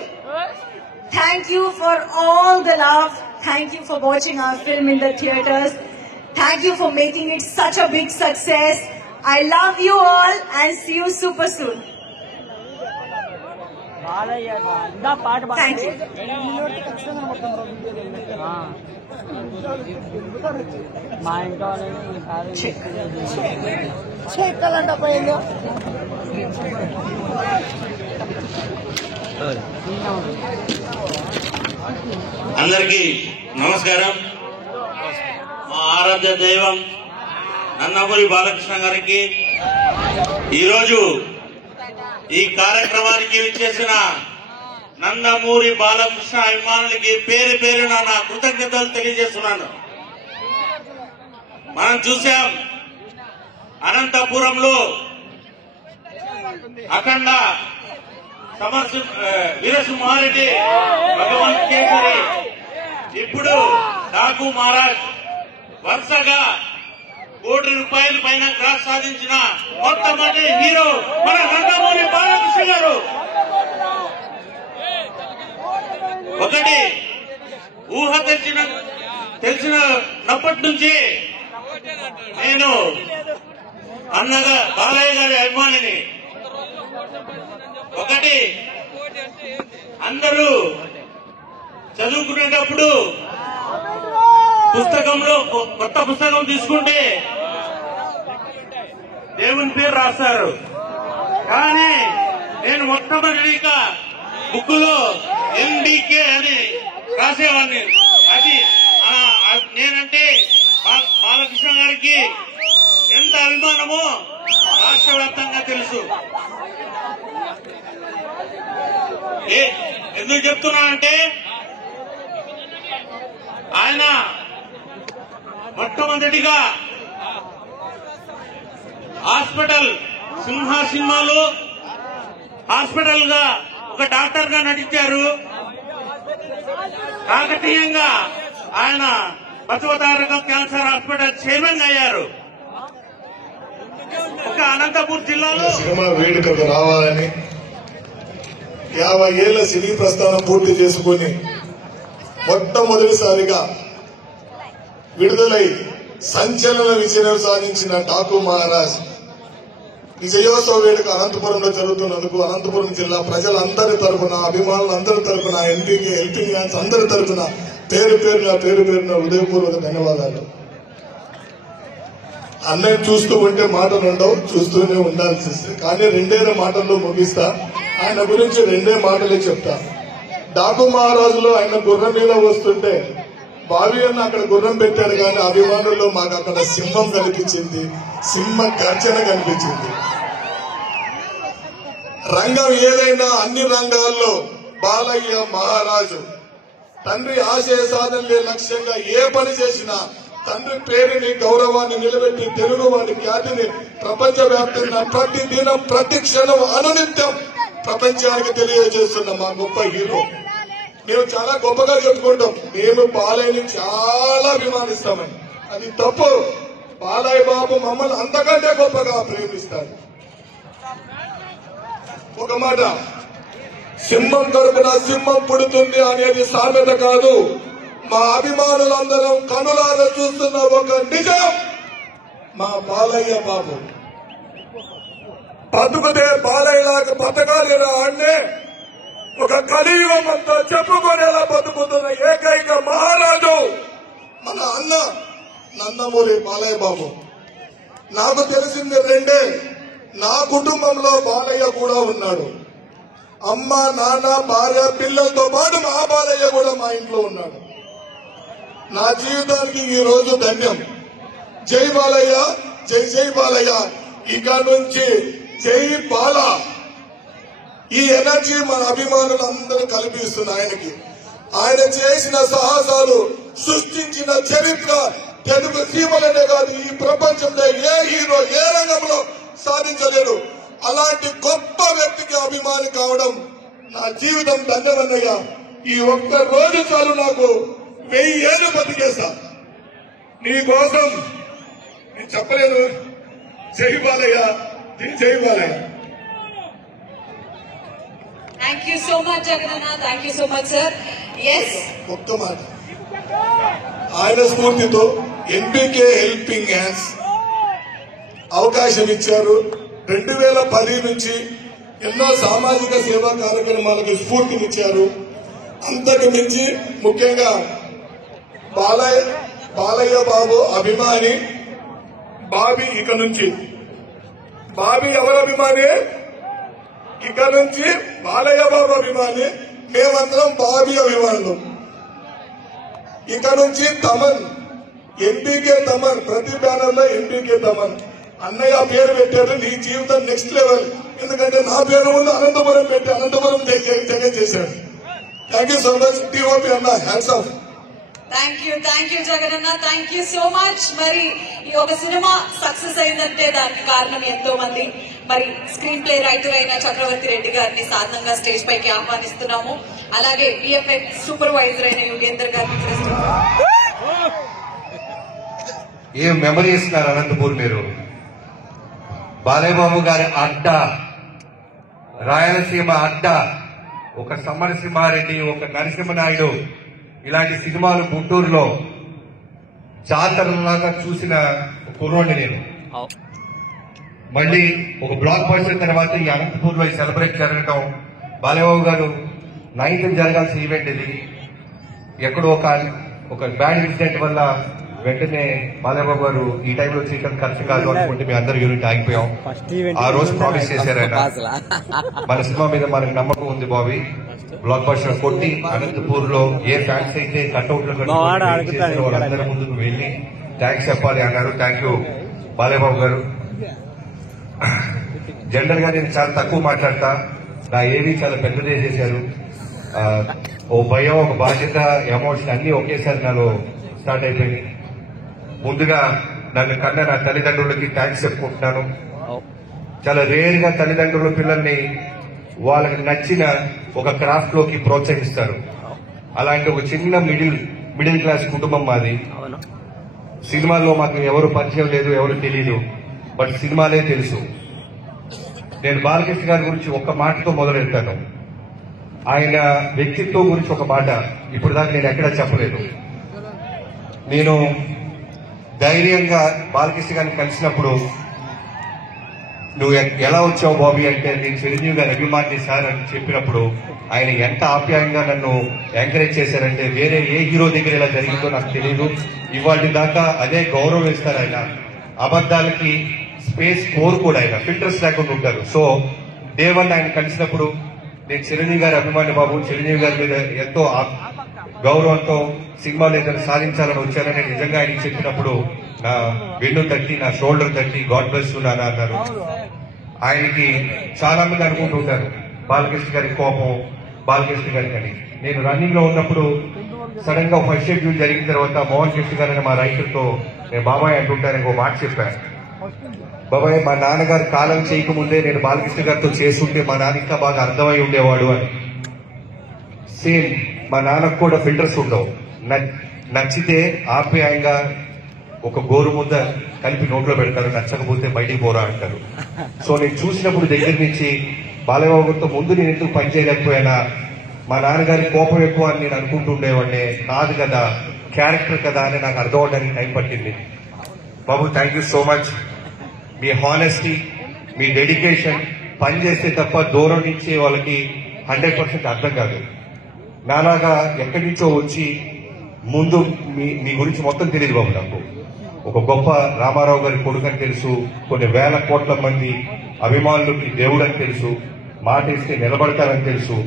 thank you for all the love. Thank you for watching our film in the theatres. Thank you for making it such a big success. I love you all and see you super soon. Thank you. అందరికీ నమస్కారం. మా ఆరాధ్య దైవం నందమూరి బాలకృష్ణ గారికి ఈరోజు ఈ కార్యక్రమానికి విచ్చేసిన నందమూరి బాలకృష్ణ అభిమానులకి పేరు పేరున నా కృతజ్ఞతలు తెలియజేస్తున్నాను. మనం చూసాం అనంతపురంలో అఖండ వీరసింహారెడ్డి, భగవంత్ కేసరి, ఇప్పుడు డాకు మహారాజ్ వరుసగా ₹1 కోటి పైన క్రాస్ సాధించిన మొట్టమొదటి హీరో మన నందమూరి బాలకృష్ణ గారు. ఒకటి ఊహ తెలిసినప్పటి నుంచి నేను అన్నగా బాలయ్య గారి అభిమానిని. ఒకటి అందరూ చదువుకునేటప్పుడు పుస్తకంలో కొత్త పుస్తకం తీసుకుంటే దేవుని పేరు రాస్తారు. కానీ నేను మొట్టమొదటిగా బుక్కులో ఎన్బికే అని రాసేవాడిని. అది నేనంటే బాలకృష్ణ గారికి ఎంత అభిమానమో రాష్ట్ర వ్యాప్తంగా తెలుసు. ఎందుకు చెప్తున్నానంటే ఆయన మొట్టమొదటిగా హాస్పిటల్ సింహ సినిమాలో హాస్పిటల్ గా ఒక డాక్టర్ గా నటించారు. కాకతీయంగా ఆయన బసవతారక క్యాన్సర్ హాస్పిటల్ చైర్మన్ అయ్యారు. ఒక అనంతపూర్ జిల్లాలో సినిమా వేడుకకు రావాలని 50 ఏళ్ల సినీ ప్రస్థానం పూర్తి చేసుకుని మొట్టమొదటిసారిగా విడుదలై సంచలన విజయం సాధించిన డాకు మహారాజ్ విజయోత్సవ వేడుక అనంతపురంలో జరుగుతున్నందుకు అనంతపురం జిల్లా ప్రజలందరి తరఫున, అభిమానులందరి తరఫున, ఎన్టీకే హెల్పింగ్ హ్యాండ్స్ అందరి తరఫున పేరు పేరున హృదయపూర్వక ధన్యవాదాలు. అన్నయ్య చూస్తూ ఉంటే మాటలు ఉండవు, చూస్తూనే ఉండాల్సి వస్తుంది. కానీ 2 మాటల్లో ముగిస్తా. ఆయన గురించి 2 మాటలే చెప్తా. డాకు మహారాజులో ఆయన గుర్రం మీద వస్తుంటే బావి అన్న అక్కడ గుర్రం పెట్టారు, కానీ అభిమానుల్లో మాకు అక్కడ సింహం కనిపించింది, సింహ గర్జన కనిపించింది. రంగం ఏదైనా అన్ని రంగాల్లో బాలయ్య మహారాజు తండ్రి ఆశయ సాధనలే లక్ష్యంగా ఏ పని చేసినా తండ్రి పేరుని, గౌరవాన్ని నిలబెట్టి తెలుగు వాడి ఖ్యాతిని ప్రపంచవ్యాప్తంగా ప్రతి దినం, ప్రతి క్షణం, అనునిత్యం ప్రపంచానికి తెలియజేస్తున్న మా గొప్ప హీరో. మేము చాలా గొప్పగా చెప్పుకుంటాం, మేము బాలయ్యని చాలా అభిమానిస్తామని. అది తప్పు. బాలయ్య బాబు మమ్మల్ని అంతకంటే గొప్పగా ప్రేమిస్తాడు. ఒక మాట, సింహం కడుపున సింహం పుడుతుంది అనేది సామెత కాదు. మా అభిమానులందరం కనులారా చూస్తున్న ఒక నిజం, మా బాలయ్య బాబు బతుకుతే బాలయ్యలాగా బతకాలేరా అంటే ఒక కలియుగం అంతా చెప్పుకునేలా బతుకుతున్న ఏకైక మహారాజు మన అన్న నందమూరి బాలయ్య బాబు. నాకు తెలిసింది 2. నా కుటుంబంలో బాలయ్య కూడా ఉన్నాడు. అమ్మ, నాన్న, భార్య, పిల్లలతో పాటు మా బాలయ్య కూడా మా ఇంట్లో ఉన్నాడు. నా జీవితానికి ఈ రోజు ధన్యం. జై బాలయ్య, జై జై బాలయ్య. ఇక నుంచి జై బాల. ఈ ఎనర్జీ మన అభిమానులందరూ కల్పిస్తున్న ఆయనకి. ఆయన చేసిన సాహసాలు, సృష్టించిన చరిత్ర తెలుగు సీమలనే కాదు, ఈ ప్రపంచంలో ఏ హీరో ఏ రంగంలో సాధించలేరు. అలాంటి గొప్ప వ్యక్తికి అభిమాని కావడం నా జీవితం ధన్యమన్నయ్య. ఈ ఒక్క రోజు చాలు నాకు 1000 ఏళ్ళు బతికేస్తా. నీ కోసం నేను చెప్పలేను. జై బాలయ్య, జై Balayya. Thank you so much, Jagannath. Thank you so much, sir. Yes. ఒక్క మాట, ఆయన స్ఫూర్తితో ఎన్బికే హెల్పింగ్ హ్యాండ్స్ అవకాశం ఇచ్చారు. 2010 నుంచి ఎన్నో సామాజిక సేవా కార్యక్రమాలకు స్ఫూర్తినిచ్చారు. అంతకు మించి ముఖ్యంగా బాలయ్య బాబు అభిమాని బాబీ. ఇక నుంచి బాబీ ఎవరు అభిమాని? ఇక నుంచి బాలయ్య బాబు అభిమాని. మేమందరం బాబీ అభిమానులు. ఇక నుంచి తమన్, ఎన్బీకే తమన్, ప్రతి బ్యానర్ లో ఎన్బీకే తమన్. అన్నయ్య పేరు పెట్టారు. నీ జీవితం నెక్స్ట్ లెవెల్. ఎందుకంటే నా పేరు ముందు అనంతపురం పెట్టి అనంతపురం జగన్ చేశాడు. Thank you so much. TOP అన్న, hands off. Thank you Jagannath. Thank you so much. మరి ఈ ఒక సినిమా సక్సెస్ అయిందంటే దానికి కారణం ఎంతో మంది. మరి స్క్రీన్ ప్లే రైటర్ అయిన చక్రవర్తి రెడ్డి గారిని సాధారణంగా స్టేజ్ పైకి ఆహ్వానిస్తున్నాము. అలాగే విఎఫ్ఎక్స్ సూపర్వైజర్ అయిన యుగేందర్ గారిని ఏం మెమరీ ఇస్తున్నారు అనంతపూర్ మీరు. బాలయ్య బాబు గారి అడ్డ, రాయలసీమ అడ్డ, ఒక సమరసింహారెడ్డి, ఒక నరసింహనాయుడు, ఇలాంటి సినిమాలు గుంటూరులో జాతరలాగా చూసిన కుర్రోడిని నేను. మళ్ళీ ఒక బ్లాక్ బస్టర్ తర్వాత ఈ అనంతపూర్ లో సెలబ్రేట్ జరగటం, బాలయ్య బాబు గారు 9th జరగాల్సిన ఈవెంట్ ఇది. ఎక్కడో ఒక బ్యాడ్ ఇన్సిడెంట్ వల్ల వెంటనే బాలయ్యబాబు గారు ఈ టైంలో చేయడం కరెక్ట్ కాదు అనుకుంటే మీ అందరు యూనిట్ ఆగిపోయాం. ఆ రోజు ప్రామిస్ చేశారు ఆయన, మన సినిమా మీద మనకు నమ్మకం ఉంది బాబీ, బ్లాక్ బస్టర్ కొట్టి అనంతపూర్ లో ఏ ఫ్యాన్స్ అయితే కట్అవుట్లు వాళ్ళందరి ముందుకు వెళ్ళి థ్యాంక్స్ చెప్పాలి అన్నారు. థ్యాంక్ యూ బాలయ్యబాబు గారు. జనరల్ గా నేను చాలా తక్కువ మాట్లాడతా, నా ఏవి చాలా పెద్దదే చేశారు. ఓ భయం, ఒక బాధ్యత, ఎమోషన్ అన్ని ఒకేసారి నాలో స్టార్ట్ అయిపోయింది. ముందుగా నన్ను కన్నా నా తల్లిదండ్రులకి థ్యాంక్స్ చెప్పుకుంటున్నాను. చాలా రేర్ గా తల్లిదండ్రుల పిల్లల్ని వాళ్ళకి నచ్చిన ఒక క్రాఫ్ట్ లోకి ప్రోత్సహిస్తారు. అలాంటి ఒక చిన్న మిడిల్ క్లాస్ కుటుంబం మాది. సినిమాల్లో మాకు ఎవరు పరిచయం లేదు, ఎవరు తెలియదు, బట్ సినిమాలే తెలుసు. నేను బాలకృష్ణ గారి గురించి ఒక్క మాటతో మొదలెడతాను. ఆయన వ్యక్తిత్వం గురించి ఒక మాట ఇప్పుడు దాకా నేను ఎక్కడా చెప్పలేదు. నేను ధైర్యంగా బాలకృష్ణ గారిని కలిసినప్పుడు, నువ్వు ఎలా వచ్చావు బాబీ అంటే, నేను చిరంజీవి గారి అభిమాని సార్ అని చెప్పినప్పుడు ఆయన ఎంత ఆప్యాయంగా నన్ను ఎంకరేజ్ చేశారంటే వేరే ఏ హీరో దగ్గర ఇలా జరిగిందో నాకు తెలియదు. ఇవాటి దాకా అదే గౌరవం ఇస్తారు ఆయన. అబద్దాలకి స్పేస్ కోరుకోడు ఆయన, ఫిల్టర్స్ లేకుండా ఉంటారు. సో దేవన్ ఆయన కలిసినప్పుడు నేను చిరంజీవి గారి అభిమాని బాబు, చిరంజీవి గారి మీద ఎంతో గౌరవంతో సినిమాలు ఏదైనా సాధించాలని వచ్చానని నిజంగా ఆయనకి చెప్పినప్పుడు నా వెన్ను తట్టి, నా షోల్డర్ తట్టి గాడ్ బ్లెస్ యు నాన్న అన్నారు. ఆయనకి చాలా మంది అనుకుంటుంటారు బాలకృష్ణ గారి కోపం బాలకృష్ణ గారికి అని. నేను రన్నింగ్ లో ఉన్నప్పుడు సడన్ గా ఫస్ట్ షెడ్యూల్ జరిగిన తర్వాత మోహన్ కృష్ణ గారు అనే మా రైటర్ తో నేను బాబాయ్ అంటుంటానని ఒక మాట చెప్పాను. బాబాయ్, మా నాన్నగారు కాలం చేయకముందే నేను బాలకృష్ణ గారితో చేస్తుంటే మా నాన్న ఇంకా బాగా అర్థమై ఉండేవాడు అని. సేమ్ మా నాన్నకు కూడా ఫిల్టర్స్ ఉండవు. నచ్చితే ఆప్యాయంగా ఒక గోరు ముద్ద కలిపి నోట్లో పెడతారు, నచ్చకపోతే బయటికి పోరా అంటారు. సో నేను చూసినప్పుడు దగ్గర నుంచి బాలయ్యబాబుతో ముందు నేను ఎందుకు పనిచేయలేకపోయినా, మా నాన్నగారి కోపం ఎక్కువ అని నేను అనుకుంటుండేవాడిని. కాదు కదా, క్యారెక్టర్ కదా అని నాకు అర్థం అవడానికి టైం పట్టింది. బాబు, థ్యాంక్ యూ సో మచ్. మీ హానెస్టీ, మీ డెడికేషన్, పని చేస్తే తప్ప దూరం నుంచి వాళ్ళకి 100% అర్థం కాదు. నాలాగా ఎక్కడి నుంచో వచ్చి ముందు మీ గురించి మొత్తం తెలియదు బాబు. నాకు ఒక గొప్ప రామారావు గారి కొడుకు అని తెలుసు, కొన్ని వేల కోట్ల మంది అభిమానులకి దేవుడు అని తెలుసు, మాట ఇస్తే నిలబడతారని తెలుసు,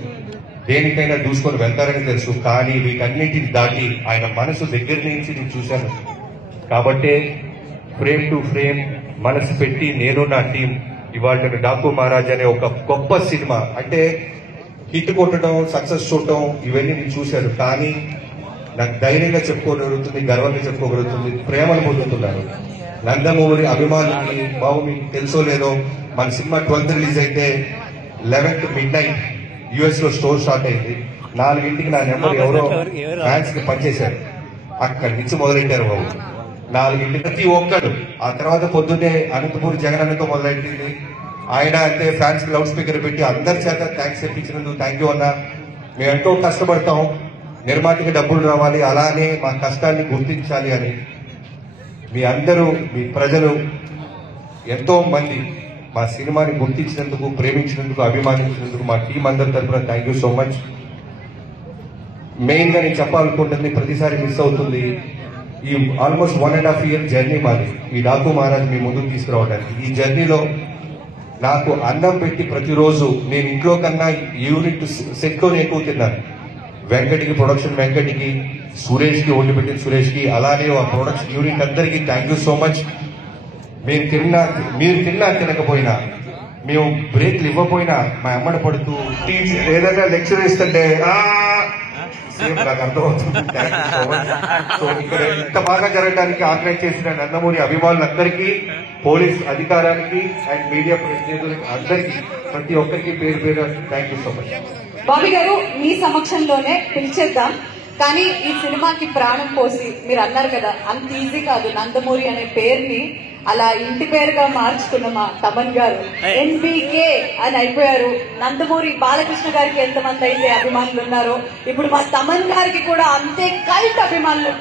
దేనికైనా దూసుకొని వెళ్తారని తెలుసు. కానీ వీటన్నిటిని దాటి ఆయన మనసు దగ్గర నుంచి నేను చూశాను. కాబట్టే ఫ్రేమ్ టు ఫ్రేమ్ మనసు పెట్టి నేను నా టీం ఇవాళ డాకు మహారాజ్ అనే ఒక గొప్ప సినిమా, అంటే హిట్ కొట్టడం, సక్సెస్ చూడటం ఇవన్నీ నేను చూశాను. కానీ నాకు ధైర్యంగా చెప్పుకోగలుగుతుంది, గర్వంగా చెప్పుకోగలుగుతుంది, ప్రేమను పొందుతున్నాను. నందమూరి అభిమానులకి బాబు మీకు తెలుసో లేదో, మన సినిమా 12th రిలీజ్ అయితే 11th midnight US లో స్టోర్ స్టార్ట్ అయింది. 4 నా నెంబర్ ఎవరో ఫ్యాన్స్ కి పనిచేశారు. అక్కడి నుంచి మొదలెట్టారు బాబు. 4 ప్రతి ఒక్కరు. ఆ తర్వాత పొద్దున్నే అనంతపూర్ జగనన్నతో మొదలెట్టింది. ఆయన అంటే ఫ్యాన్స్ కి లౌడ్ స్పీకర్ పెట్టి అందరి చేత థ్యాంక్స్ చెప్పించినందుకు థ్యాంక్ యూ అన్నా. మేము ఎంతో కష్టపడతాం, నిర్మాతకి డబ్బులు రావాలి, అలానే మా కష్టాన్ని గుర్తించాలి అని మీ అందరూ, మీ ప్రజలు ఎంతో మంది మా సినిమాని గుర్తించినందుకు, ప్రేమించినందుకు, అభిమానించినందుకు మా టీం అందరి తరఫున thank you so much. Main గా నేను చెప్పాలనుకుంటుంది, ప్రతిసారి మిస్ అవుతుంది, ఈ ఆల్మోస్ట్ 1.5 year జర్నీ మాది ఈ డాకు మహారాజ్ మీ ముందుకు తీసుకురావడానికి. ఈ జర్నీలో నాకు అన్నం పెట్టి ప్రతిరోజు నేను ఇంట్లో కన్నా యూనిట్ సెట్లోనే ఎక్కువ తిన్నాను. వెంకటికి, ప్రొడక్షన్ వెంకటికి, సురేష్ కి, వండి పెట్టిన సురేష్ కి, అలానే ఆ ప్రొడక్షన్ యూనిట్ అందరికీ థ్యాంక్ యూ సో మచ్. మీరు తిన్నా తినకపోయినా, మేము బ్రేక్లు ఇవ్వకపోయినా మా అమ్మడి పడుతూ ఏదైనా లెక్చర్ ఇస్తుంటే నాకు అర్థమవుతుంది. సో ఇక్కడ ఇంత బాగా జరగడానికి ఆర్గనైజ్ చేసిన నందమూరి అభిమానులందరికీ, పోలీస్ అధికారానికి అండ్ మీడియా ప్రతినిధులకి అందరికీ, ప్రతి ఒక్కరికి పేరు పేరు thank you so much. Bobby గారు, మీ సమక్షంలోనే పిలిచేద్దాం. కానీ ఈ సినిమాకి ప్రాణం పోసి మీరు అన్నారు కదా, అంత ఈజీ కాదు నందమూరి అనే పేరుని అలా ఇంటి పేరుగా మార్చుకున్న మా తమన్ గారు ఎన్బీకే అని అయిపోయారు. నందమూరి బాలకృష్ణ గారికి ఎంతమంది అయితే అభిమానులు ఉన్నారో, ఇప్పుడు మా తమన్ గారికి కూడా అంతే కల్ట్ అభిమానులు.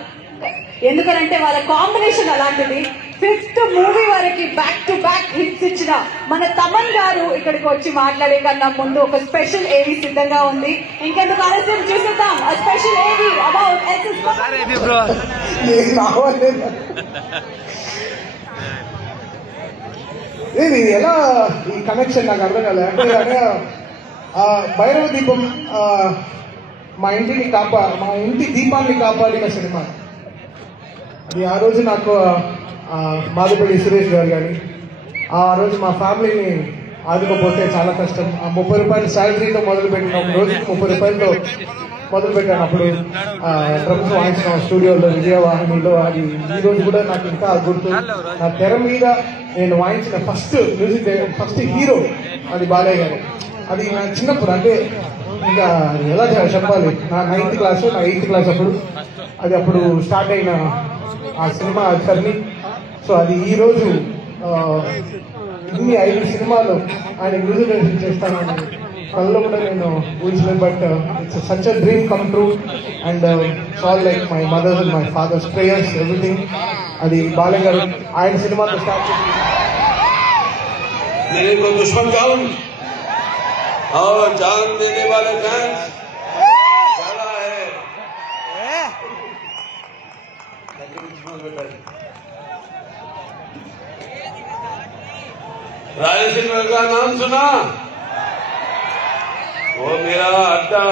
ఎందుకనంటే వాళ్ళ కాంబినేషన్ అలాంటిది. 5th మూవీ వరకు బ్యాక్ టు బ్యాక్ హిట్స్ ఇచ్చిన మన తమన్ గారు ఇక్కడికి వచ్చి మాట్లాడే కన్నా ముందు ఒక స్పెషల్ ఏవీ సిద్ధంగా ఉంది. ఇంకెందుకు ఆలస్యం చూసేద్దాం. స్పెషల్ ఏవీ అబౌట్ ఇది ఎలా ఈ కనెక్షన్ నాకు అర్థం కాలేదు. అంటే భైరవ దీపం మా ఇంటి దీపాన్ని కాపాడిన సినిమా. అది ఆ రోజు నాకు మాధవపల్లి సురేష్ గారు కానీ ఆ రోజు మా ఫ్యామిలీని ఆదుకోపోతే చాలా కష్టం. ఆ 30 రూపాయల శాలరీతో మొదలుపెట్టిన ఒక రోజుకి 30 రూపాయలతో మొదలుపెట్టాను. అప్పుడు డ్రమ్స్ వాయించిన స్టూడియోలో విజయవాహినిలో. అది ఈ రోజు కూడా నాకు ఇంకా గుర్తు. నా తెర మీద నేను వాయించిన ఫస్ట్ హీరో అది బాలయ్య గారు. అది నా చిన్నప్పుడు, అంటే ఇంకా ఎలా చెప్పాలి, నా 9th క్లాస్ నా 8th క్లాస్ అప్పుడు అది అప్పుడు స్టార్ట్ అయిన ఆ సినిమా జర్నీ. సో అది ఈ రోజు ఇన్ని 5 సినిమాలు ఆయన మ్యూజిక్ డైరెక్షన్ చేస్తానని కళ్ళలో కూడా నేను ఊహించలేదు. But it's such a dream come true and it's all like my mother's and my father's prayers everything. అది బాలయ్య గారు ఆయన సినిమాతో స్టార్ట్ చేసి मेरे को दुश्मन कौन और जान देने वाले फैंस चला है. रायलसीमा का नाम सुना? वो मेरा अड्डा.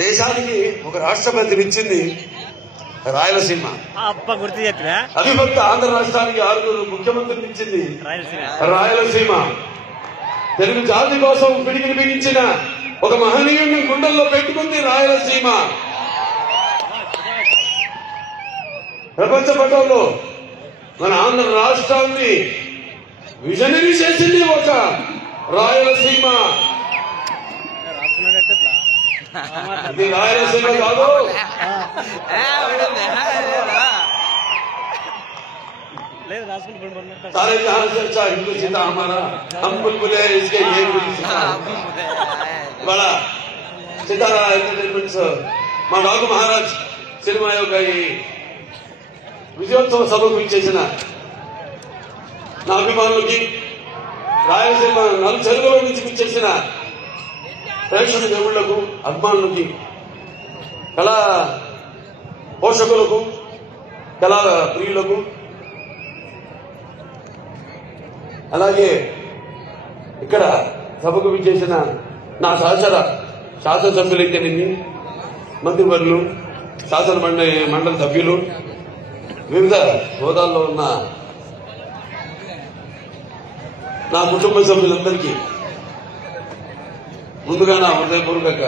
దేశానికి ఒక రాష్ట్రపతిని ఇచ్చింది రాయలసీమ. గుర్తు చెప్పినా అవిభక్త ఆంధ్ర రాష్ట్రానికి 6 ముఖ్యమంత్రులు ఇచ్చింది రాయలసీమ. తెలుగు జాతి కోసం పిడికిని బిగించిన ఒక మహనీయుడిని గుండెల్లో పెట్టుకుంది రాయలసీమ. ప్రపంచ పటంలో మన ఆంధ్ర రాష్ట్రాన్ని విజనరీ చేసింది ఒక రాయలసీమ. ఇది రాయలసీమ కాదు. सारे जहां से अच्छा हिंदू सीता हमारा हम बुलबुले इसके ये बड़ा सितारा एंटरटेनमेंट्स మా డాకు మహారాజ్ సినిమా యొక్క ఈ విజయోత్సవ సభకు ఇచ్చేసిన నా అభిమానులకి, రాయలసీమ నలుచెరుగుల నుంచి ఇచ్చేసిన ప్రేక్షక దేవుళ్లకు, అభిమానులకి, కళా పోషకులకు, కళా ప్రియులకు, అలాగే ఇక్కడ సభకు విచ్చేసిన నా సహచర శాసనసభ్యులైతేనేమి, మంత్రివర్యులు, శాసన మండలి సభ్యులు, వివిధ హోదాల్లో ఉన్న నా కుటుంబ సభ్యులందరికీ ముందుగా నా హృదయపూర్వక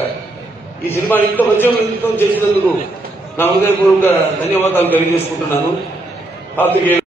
ఈ సినిమా ఇంత విజయవంతం చేసినందుకు నా హృదయపూర్వక ధన్యవాదాలు తెలియజేసుకుంటున్నాను.